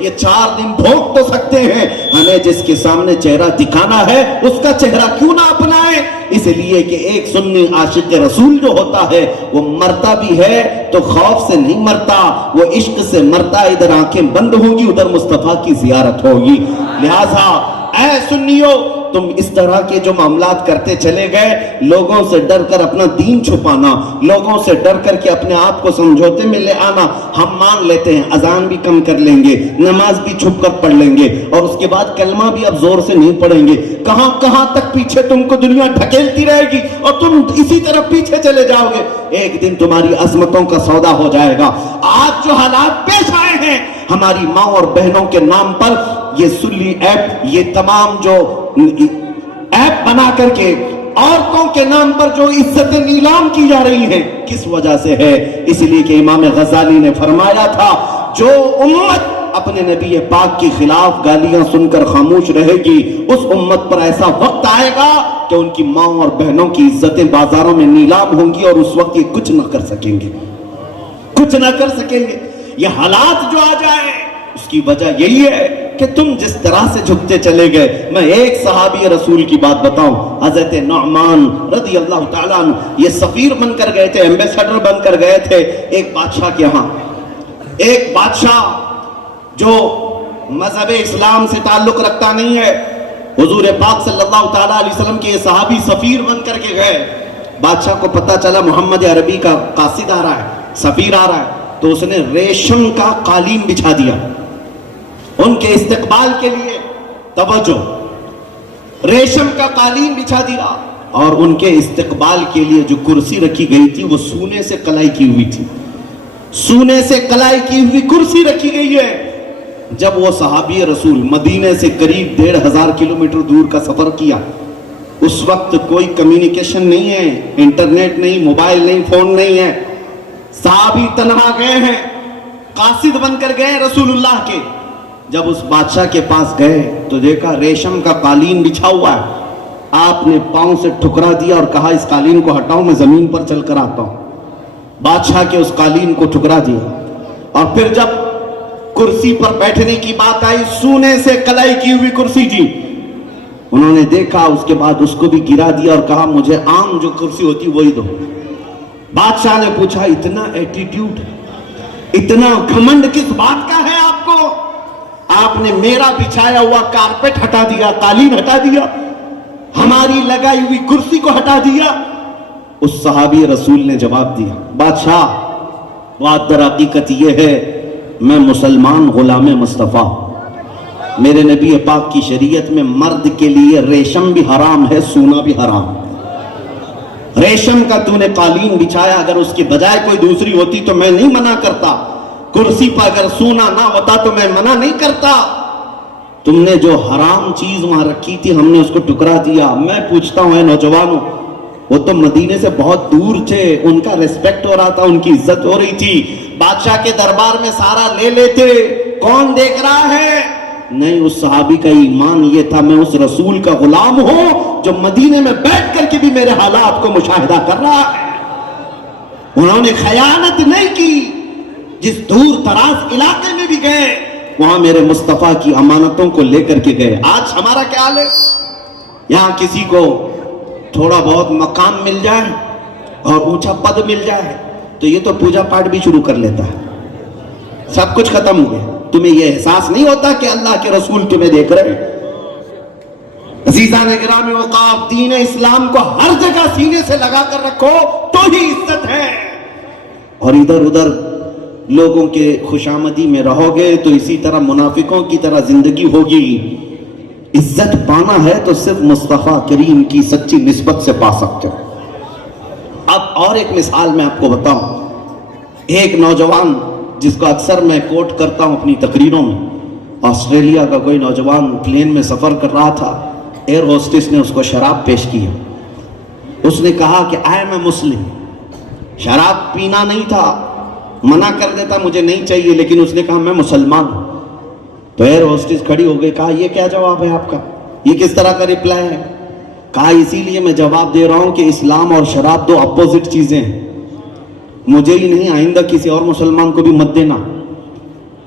یہ 4 دن بھونک تو سکتے ہیں، ہمیں جس کے سامنے چہرہ دکھانا ہے اس کا چہرہ کیوں نہ اپنائیں؟ اس لیے کہ ایک سنی عاشق رسول جو ہوتا ہے وہ مرتا بھی ہے تو خوف سے نہیں مرتا، وہ عشق سے مرتا، ادھر آنکھیں بند ہوں گی ادھر مصطفیٰ کی زیارت ہوگی۔ لہٰذا اے سنیو، تم اس طرح کے جو معاملات کرتے چلے گئے، لوگوں سے ڈر کر اپنا دین چھپانا، لوگوں سے ڈر کر کے اپنے آپ کو سمجھوتے میں لے آنا، ہم مان لیتے ہیں اذان بھی کم کر لیں گے، نماز بھی چھپ کر پڑھ لیں گے، اور اس کے بعد کلمہ بھی اب زور سے نہیں پڑھیں گے، کہاں کہاں تک پیچھے تم کو دنیا ڈھکیلتی رہے گی اور تم اسی طرح پیچھے چلے جاؤ گے، ایک دن تمہاری عظمتوں کا سودا ہو جائے گا۔ آج جو حالات پیش آئے ہیں ہماری ماں اور بہنوں کے نام پر، یہ سلی ایپ، یہ تمام جو ایپ بنا کر کے عورتوں کے نام پر جو عزتیں نیلام کی جا رہی ہیں، کس وجہ سے ہے؟ اس لیے کہ امام غزالی نے فرمایا تھا جو امت اپنے نبی پاک کی خلاف گالیاں سن کر خاموش رہے گی، اس امت پر ایسا وقت آئے گا کہ ان کی ماں اور بہنوں کی عزتیں بازاروں میں نیلام ہوں گی، اور اس وقت یہ کچھ نہ کر سکیں گے، کچھ نہ کر سکیں گے۔ یہ حالات جو آ جائے اس کی وجہ یہی ہے کہ تم جس طرح سے جھکتے چلے گئے۔ میں ایک صحابی رسول کی بات بتاؤں، حضرت نعمان رضی اللہ تعالیٰ عنہ، یہ سفیر بن کر گئے تھے، ایمبیسڈر بن کر گئے تھے ایک بادشاہ کے ہاں۔ ایک بادشاہ جو مذہب اسلام سے تعلق رکھتا نہیں ہے، حضور پاک صلی اللہ تعالیٰ علیہ وسلم کے یہ صحابی سفیر بن کر کے گئے۔ بادشاہ کو پتہ چلا محمد عربی کا قاصد آ رہا ہے، سفیر آ رہا ہے، تو اس نے ریشم کا قالین بچھا دیا ان کے استقبال کے لیے۔ توجہ، ریشم کا قالین بچھا دیا، اور ان کے استقبال کے لیے جو کرسی رکھی گئی تھی وہ سونے سے کلائی کی ہوئی تھی، سونے سے کلائی کی ہوئی کرسی رکھی گئی ہے۔ جب وہ صحابی رسول مدینے سے قریب 1500 کلومیٹر دور کا سفر کیا، اس وقت کوئی کمیونیکیشن نہیں ہے، انٹرنیٹ نہیں، موبائل نہیں، فون نہیں ہے، صحابی تنہا گئے ہیں، قاصد بن کر گئے رسول اللہ کے۔ جب اس بادشاہ کے پاس گئے تو دیکھا ریشم کا قالین بچھا ہوا ہے، آپ نے پاؤں سے ٹھکرا دیا اور کہا اس قالین کو ہٹاؤ، میں زمین پر چل کر آتا ہوں۔ بادشاہ کے اس قالین کو ٹھکرا دیا، اور پھر جب کرسی پر بیٹھنے کی بات آئی، سونے سے کلائی کی ہوئی کرسی تھی، انہوں نے دیکھا، اس کے بعد اس کو بھی گرا دیا اور کہا مجھے عام جو کرسی ہوتی وہی دو۔ بادشاہ نے پوچھا اتنا ایٹیٹیوڈ، اتنا گھمنڈ کس بات کا ہے آپ کو؟ آپ نے میرا بچھایا ہوا کارپیٹ ہٹا دیا، قالین ہٹا دیا، ہماری لگائی ہوئی کرسی کو ہٹا دیا۔ اس صحابی رسول نے جواب دیا، بادشاہ بات در حقیقت یہ ہے میں مسلمان غلام مصطفیٰ، میرے نبی پاک کی شریعت میں مرد کے لیے ریشم بھی حرام ہے، سونا بھی حرام ہے۔ ریشم کا تو نے قالین بچھایا، اگر اس کی بجائے کوئی دوسری ہوتی تو میں نہیں منع کرتا، کرسی پر اگر سونا نہ ہوتا تو میں منع نہیں کرتا، تم نے جو حرام چیز وہاں رکھی تھی ہم نے اس کو ٹکرا دیا۔ میں پوچھتا ہوں اے نوجوانوں، وہ تو مدینے سے بہت دور تھے، ان کا ریسپیکٹ ہو رہا تھا، ان کی عزت ہو رہی تھی، بادشاہ کے دربار میں سارا لے لیتے، کون دیکھ رہا ہے؟ نہیں، اس صحابی کا ایمان یہ تھا میں اس رسول کا غلام ہوں جو مدینے میں بیٹھ کر کے بھی میرے حالات کو مشاہدہ کر رہا ہے۔ انہوں نے خیانت نہیں کی، جس دور دراز علاقے میں بھی گئے وہاں میرے مصطفیٰ کی امانتوں کو لے کر کے گئے۔ آج ہمارا کیا حال ہے؟ یہاں کسی کو تھوڑا بہت مقام مل جائے اور اونچا پد مل جائے تو یہ تو پوجا پاٹ بھی شروع کر لیتا ہے، سب کچھ ختم ہو گیا۔ تمہیں یہ احساس نہیں ہوتا کہ اللہ کے رسول تمہیں دیکھ رہے ہیں؟ عزیزان گرامی وقاف، دین اسلام کو ہر جگہ سینے سے لگا کر رکھو تو ہی عزت ہے، اور ادھر ادھر لوگوں کے خوشامدی میں رہو گے تو اسی طرح منافقوں کی طرح زندگی ہوگی۔ عزت پانا ہے تو صرف مصطفیٰ کریم کی سچی نسبت سے پا سکتے ہو۔ اب اور ایک مثال میں آپ کو بتاؤں، ایک نوجوان جس کو اکثر میں کوٹ کرتا ہوں اپنی تقریروں میں، آسٹریلیا کا کوئی نوجوان پلین میں سفر کر رہا تھا، ایئر ہوسٹس نے اس کو شراب پیش کی، اس نے کہا کہ آئی ایم اے مسلم، شراب پینا نہیں تھا، منع کر دیتا مجھے نہیں چاہیے، لیکن اس نے کہا میں مسلمان ہوں۔ تو ایئر ہوسٹس کھڑی ہو گئی، کہا یہ کیا جواب ہے آپ کا، یہ کس طرح کا رپلائی ہے؟ کہا اسی لیے میں جواب دے رہا ہوں کہ اسلام اور شراب دو اپوزٹ چیزیں ہیں، مجھے ہی نہیں آئندہ کسی اور مسلمان کو بھی مت دینا۔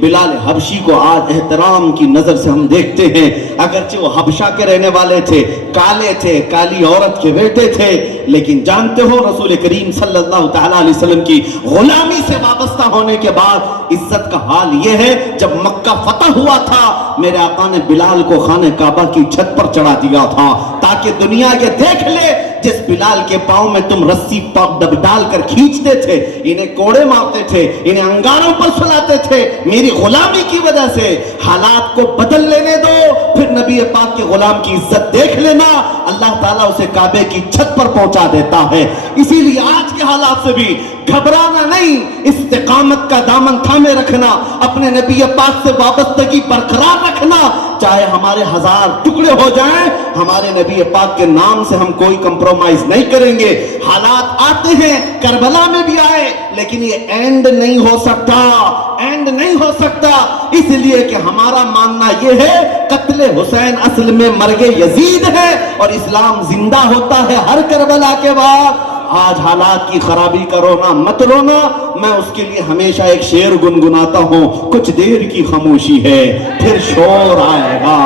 بلال حبشی کو آج احترام کی نظر سے ہم دیکھتے ہیں، اگرچہ وہ حبشہ کے رہنے والے تھے، کالے تھے، کالی عورت کے بیٹے تھے، لیکن جانتے ہو رسول کریم صلی اللہ تعالیٰ علیہ وسلم کی غلامی سے وابستہ ہونے کے بعد عزت کا حال یہ ہے، جب مکہ فتح ہوا تھا میرے آقا نے بلال کو خانہ کعبہ کی چھت پر چڑھا دیا تھا تاکہ دنیا یہ دیکھ لے جس بلال کے پاؤں میں تم رسی ڈال کر کھینچتے تھے، انہیں کوڑے مارتے تھے، انہیں انگاروں پر سلاتے تھے، میری غلامی کی وجہ سے حالات کو بدل لینے دو، پھر نبی پاک کے غلام کی عزت دیکھ لینا، اللہ تعالیٰ اسے کعبے کی چھت پر پہنچا دیتا ہے۔ اسی لیے آج کے حالات سے بھی گھبرانا نہیں، استقامت کا دامن تھامے رکھنا، اپنے نبی پاک سے وابستگی برقرار رکھنا، چاہے ہمارے 1000 ٹکڑے ہو جائیں، ہمارے نبی پاک کے نام سے ہم کوئی کمپرومائز نہیں کریں گے۔ حالات آتے ہیں، کربلا میں بھی آئے، لیکن یہ اینڈ نہیں ہو سکتا، اینڈ نہیں ہو سکتا، اس لیے کہ ہمارا ماننا یہ ہے قتل حسین اصل میں مرگ یزید ہے اور اسلام زندہ ہوتا ہے ہر کربلا کے بعد۔ آج حالات کی خرابی کا رونا مت رونا، میں اس کے لیے ہمیشہ ایک شعر گنگناتا ہوں، کچھ دیر کی خاموشی ہے پھر شور آئے گا،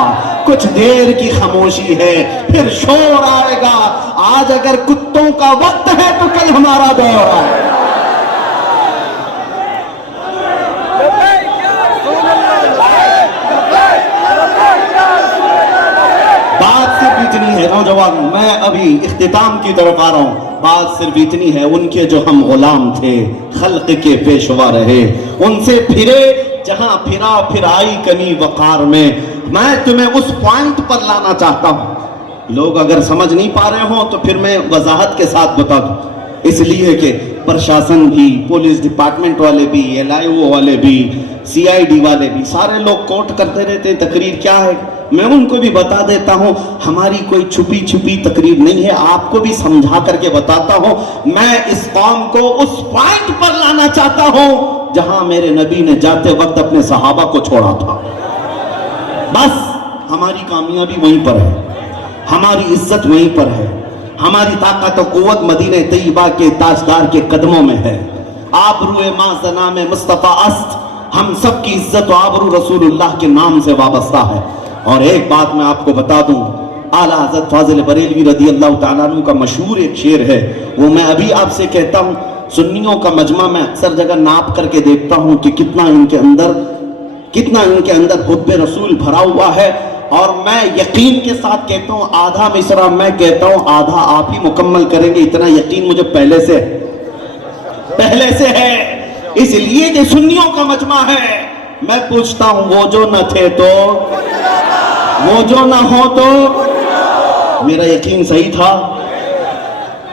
کچھ دیر کی خاموشی ہے پھر شور آئے گا، آج اگر کتوں کا وقت ہے تو کل ہمارا دور آئے گا۔ بات صرف اتنی ہے نوجوان، میں ابھی اختتام کی طرف آ رہا ہوں، بات صرف اتنی ہے، ان کے جو ہم غلام تھے خلق کے پیشوا رہے، ان سے پھرے جہاں پھرا پھر آئی کمی وقار میں۔ میں تمہیں اس پوائنٹ پر لانا چاہتا ہوں، لوگ اگر سمجھ نہیں پا رہے ہوں تو پھر میں وضاحت کے ساتھ بتا دوں، اس لیے کہ پرشاسن بھی، پولیس ڈپارٹمنٹ والے بھی، LIO والے بھی، CID والے بھی، سارے لوگ کوٹ کرتے رہتے ہیں تقریر کیا ہے، میں ان کو بھی بتا دیتا ہوں ہماری کوئی چھپی چھپی تقریر نہیں ہے، آپ کو بھی سمجھا کر کے بتاتا ہوں، میں اس قوم کو اس پوائنٹ پر لانا چاہتا ہوں جہاں میرے نبی نے جاتے وقت اپنے صحابہ کو چھوڑا تھا۔ بس ہماری کامیابی وہیں پر ہے، ہماری عزت وہیں پر ہے، ہماری طاقت و قوت مدینہ طیبہ کے تاجدار کے قدموں میں ہے۔ آبروئے ماں زنام مصطفیٰ است، ہم سب کی عزت و آبرو رسول اللہ کے نام سے وابستہ ہے۔ اور ایک بات میں آپ کو بتا دوں، اعلیٰ حضرت فاضل بریلوی رضی اللہ تعالیٰ عنہ کا مشہور ایک شعر ہے، وہ میں ابھی آپ سے کہتا ہوں، سنیوں کا مجمع میں اکثر جگہ ناپ کر کے دیکھتا ہوں کہ کتنا ان کے اندر حب رسول بھرا ہوا ہے، اور میں یقین کے ساتھ کہتا ہوں آدھا مصرع میں کہتا ہوں آدھا آپ ہی مکمل کریں گے، اتنا یقین مجھے پہلے سے ہے، اس لیے کہ سنیوں کا مجمع ہے۔ میں پوچھتا ہوں وہ جو نہ تھے تو، وہ جو نہ ہو تو، میرا یقین صحیح تھا،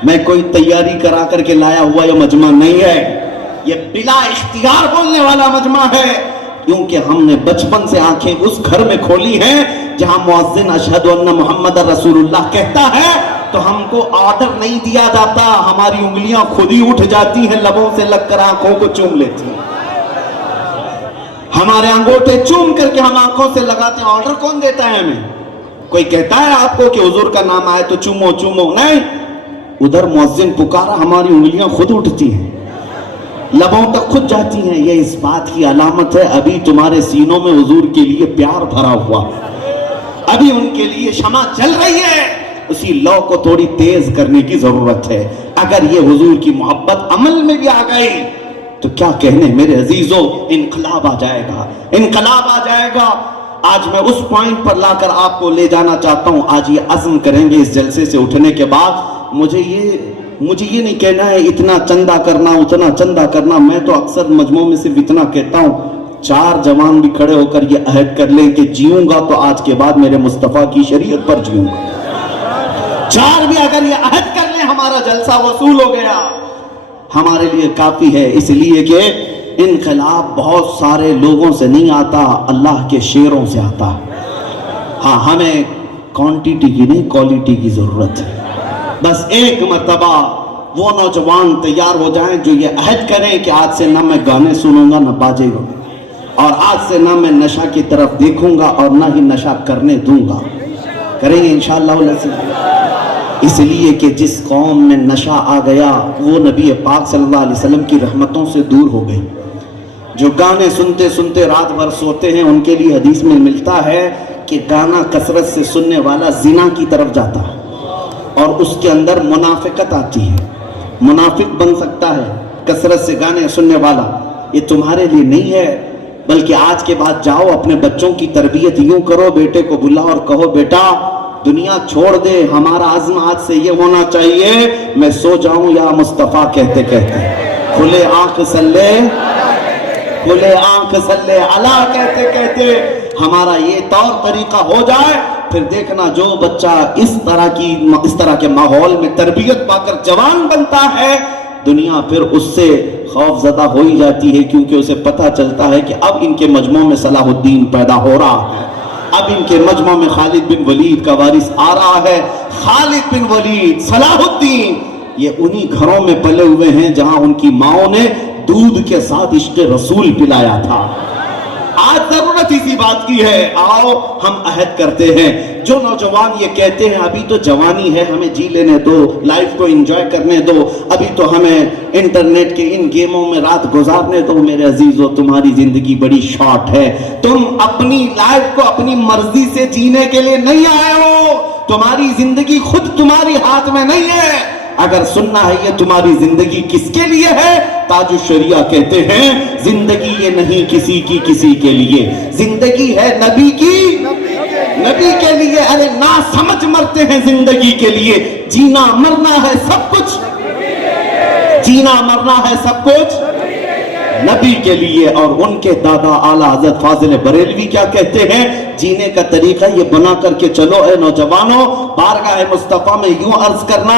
میں کوئی تیاری کرا کر کے لایا ہوا یہ مجمع نہیں ہے، یہ بلا اختیار بولنے والا مجمع ہے، کیونکہ ہم نے بچپن سے آنکھیں اس گھر میں کھولی ہیں جہاں مؤذن اشہد ان محمد رسول اللہ کہتا ہے تو ہم کو آرڈر نہیں دیا جاتا، ہماری انگلیاں خود ہی اٹھ جاتی ہیں، لبوں سے لگ کر آنکھوں کو چوم لیتی ہیں، ہمارے انگوٹھے چوم کر کے ہم آنکھوں سے لگاتے ہیں، آرڈر کون دیتا ہے ہمیں؟ کوئی کہتا ہے آپ کو کہ حضور کا نام آئے تو چومو چومو؟ نہیں، ادھر مؤذن پکارا ہماری انگلیاں خود اٹھتی ہیں، لبوں تک خود جاتی ہیں، یہ اس بات کی علامت ہے ابھی تمہارے سینوں میں حضور کے لیے پیار بھرا ہوا، ابھی ان کے لیے شمع جل رہی ہے، اسی لو کو تھوڑی تیز کرنے کی ضرورت ہے۔ اگر یہ حضور کی محبت عمل میں بھی آ گئی تو کیا کہنے میرے عزیزوں، انقلاب آ جائے گا، انقلاب آ جائے گا۔ آج میں اس پوائنٹ پر لا کر آپ کو لے جانا چاہتا ہوں، آج یہ عزم کریں گے اس جلسے سے اٹھنے کے بعد، مجھے یہ نہیں کہنا ہے اتنا چندہ کرنا اتنا چندہ کرنا، میں تو اکثر مجموع میں صرف اتنا کہتا ہوں، 4 جوان بھی کھڑے ہو کر یہ عہد کر لیں کہ جیوں گا تو آج کے بعد میرے مصطفیٰ کی شریعت پر جیوں گا، 4 بھی اگر یہ عہد کر لیں ہمارا جلسہ وصول ہو گیا، ہمارے لیے کافی ہے، اس لیے کہ انقلاب بہت سارے لوگوں سے نہیں آتا، اللہ کے شیروں سے آتا۔ ہاں، ہمیں کوانٹیٹی کی نہیں کوالٹی کی ضرورت ہے، بس ایک مرتبہ وہ نوجوان تیار ہو جائیں جو یہ عہد کریں کہ آج سے نہ میں گانے سنوں گا نہ باجے گا، اور آج سے نہ میں نشہ کی طرف دیکھوں گا اور نہ ہی نشہ کرنے دوں گا، کریں گے انشاءاللہ العزیز۔ اس لیے کہ جس قوم میں نشہ آ گیا وہ نبی پاک صلی اللہ علیہ وسلم کی رحمتوں سے دور ہو گئی، جو گانے سنتے سنتے رات بھر سوتے ہیں ان کے لیے حدیث میں ملتا ہے کہ گانا کثرت سے سننے والا زنا کی طرف جاتا ہے اور اس کے اندر منافقت آتی ہے، منافق بن سکتا ہے کثرت سے گانے سننے والا۔ یہ تمہارے لیے نہیں ہے، بلکہ آج کے بعد جاؤ اپنے بچوں کی تربیت یوں کرو، بیٹے کو بلاؤ اور کہو بیٹا دنیا چھوڑ دے، ہمارا عزم آج سے یہ ہونا چاہیے میں سو جاؤں یا مصطفیٰ کہتے کہتے، کھلے آنکھ سلے کھلے آنکھ سلے اللہ کہتے کہتے ہمارا یہ طور طریقہ ہو جائے، پھر دیکھنا جو بچہ اس طرح کے ماحول میں تربیت پا کر جوان بنتا ہے، دنیا پھر اس سے خوف زدہ ہو ہی جاتی ہے، کیونکہ اسے پتہ چلتا ہے کہ اب ان کے مجموع میں صلاح الدین پیدا ہو رہا ہے، اب ان کے مجمع میں خالد بن ولید کا وارث آ رہا ہے۔ خالد بن ولید، صلاح الدین، یہ انہی گھروں میں پلے ہوئے ہیں جہاں ان کی ماؤں نے دودھ کے ساتھ عشق رسول پلایا تھا۔ آج ضرورت اسی بات کی ہے، آؤ ہم عہد کرتے ہیں۔ جو نوجوان یہ کہتے ہیں ابھی تو جوانی ہے، ہمیں جی لینے دو، لائف کو انجوائے کرنے دو، ابھی تو ہمیں انٹرنیٹ کے ان گیموں میں رات گزارنے دو، میرے عزیزو تمہاری زندگی بڑی شارٹ ہے، تم اپنی لائف کو اپنی مرضی سے جینے کے لیے نہیں آئے ہو، تمہاری زندگی خود تمہاری ہاتھ میں نہیں ہے۔ اگر سننا ہے یہ تمہاری زندگی کس کے لیے ہے، تاج الشریعہ کہتے ہیں زندگی یہ نہیں کسی کی کسی کے لیے، زندگی ہے نبی کی نبی کے لیے۔ ارے نا سمجھ مرتے ہیں زندگی کے لیے، جینا مرنا ہے سب کچھ، جینا مرنا ہے سب کچھ نبی کے لیے۔ اور ان کے دادا اعلیٰ حضرت فاضل بریلوی کیا کہتے ہیں، جینے کا طریقہ یہ بنا کر کے چلو اے نوجوانوں، بارگاہ مصطفیٰ میں یوں عرض کرنا،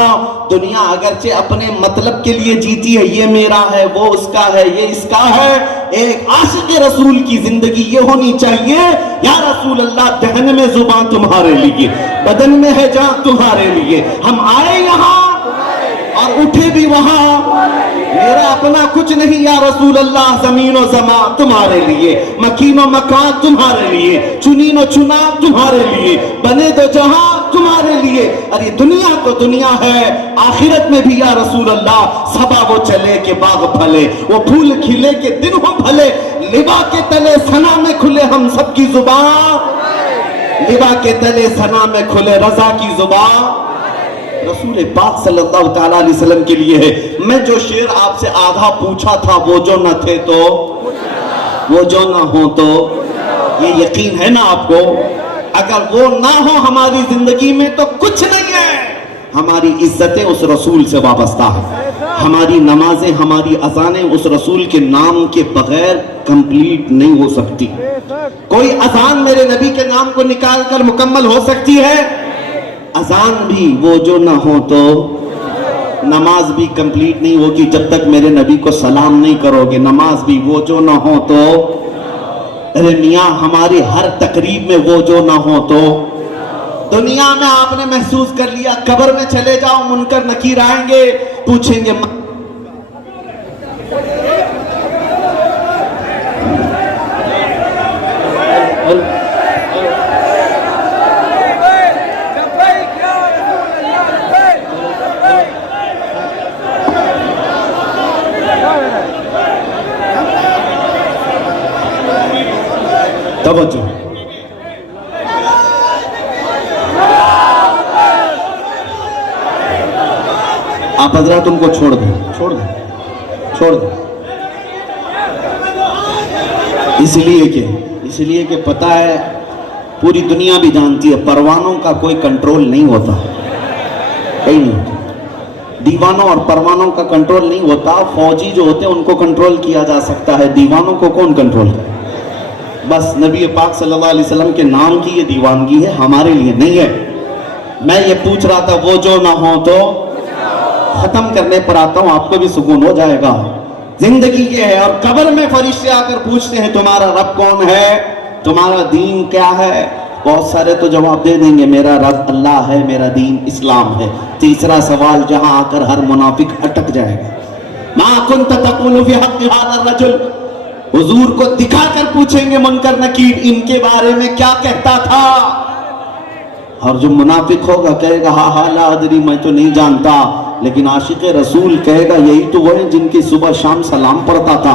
دنیا اگرچہ اپنے مطلب کے لیے جیتی ہے، یہ میرا ہے وہ اس کا ہے یہ اس کا ہے، ایک عاشق رسول کی زندگی یہ ہونی چاہیے، یا رسول اللہ دہن میں زبان تمہارے لیے، بدن میں ہے جان تمہارے لیے، ہم آئے یہاں اور اٹھے بھی وہاں، میرا اپنا کچھ نہیں یا رسول اللہ، زمین و زمان تمہارے لیے، مکین و مکان تمہارے لیے، چنین و چنا تمہارے لیے، بنے دو جہاں تمہارے لیے۔ ارے دنیا تو دنیا ہے، آخرت میں بھی یا رسول اللہ، صبا وہ چلے کہ باغ پھلے، وہ پھول کھلے کہ دن ہو بھلے، لبا کے تلے ثنا میں کھلے ہم سب کی زبان، لبا کے تلے ثنا میں کھلے رضا کی زبان۔ رسول پاک صلی اللہ تعالیٰ علیہ وسلم کے لیے ہے۔ میں جو شعر آپ سے آدھا پوچھا تھا، وہ جو نہ تھے تو وہ جو نہ ہوں تو، یہ یقین ہے نا آپ کو، اگر وہ نہ ہو ہماری زندگی میں تو کچھ نہیں ہے۔ ہماری عزتیں اس رسول سے وابستہ ہے، ہماری نمازیں ہماری اذانیں اس رسول کے نام کے بغیر کمپلیٹ نہیں ہو سکتی۔ کوئی اذان میرے نبی کے نام کو نکال کر مکمل ہو سکتی ہے؟ اذان بھی وہ جو نہ ہو تو نماز بھی کمپلیٹ نہیں ہوگی جب تک میرے نبی کو سلام نہیں کرو گے، نماز بھی وہ جو نہ ہو تو، ارے میاں ہماری ہر تقریب میں وہ جو نہ ہو تو، دنیا میں آپ نے محسوس کر لیا، قبر میں چلے جاؤ منکر نکیر آئیں گے پوچھیں گے توجہ، آپ حضرات ان کو چھوڑ دیں چھوڑ دیں چھوڑ دیں، اس لیے کہ پتہ ہے پوری دنیا بھی جانتی ہے پروانوں کا کوئی کنٹرول نہیں ہوتا، کہیں نہیں ہوتا، دیوانوں اور پروانوں کا کنٹرول نہیں ہوتا، فوجی جو ہوتے ہیں ان کو کنٹرول کیا جا سکتا ہے، دیوانوں کو کون کنٹرول کرے؟ بس نبی پاک صلی اللہ علیہ وسلم کے نام کی یہ دیوانگی ہے، ہمارے لیے نہیں ہے۔ میں یہ پوچھ رہا تھا وہ جو نہ ہو تو، ختم کرنے پر آتا ہوں، آپ کو بھی سکون ہو جائے گا۔ زندگی یہ ہے، اور قبر میں فرشتے آ کر پوچھتے ہیں تمہارا رب کون ہے، تمہارا دین کیا ہے، بہت سارے تو جواب دے دیں گے میرا رب اللہ ہے، میرا دین اسلام ہے۔ تیسرا سوال جہاں آ کر ہر منافق اٹک جائے گا، ما کنت تقول فی حق ھذا الرجل، حضور کو دکھا کر پوچھیں گے منکر نکیر ان کے بارے میں کیا کہتا تھا، اور جو منافق ہوگا کہے گا ہاں لا ادری، میں تو نہیں جانتا، لیکن عاشق رسول کہے گا یہی تو وہ ہیں جن کی صبح شام سلام پڑھتا تھا۔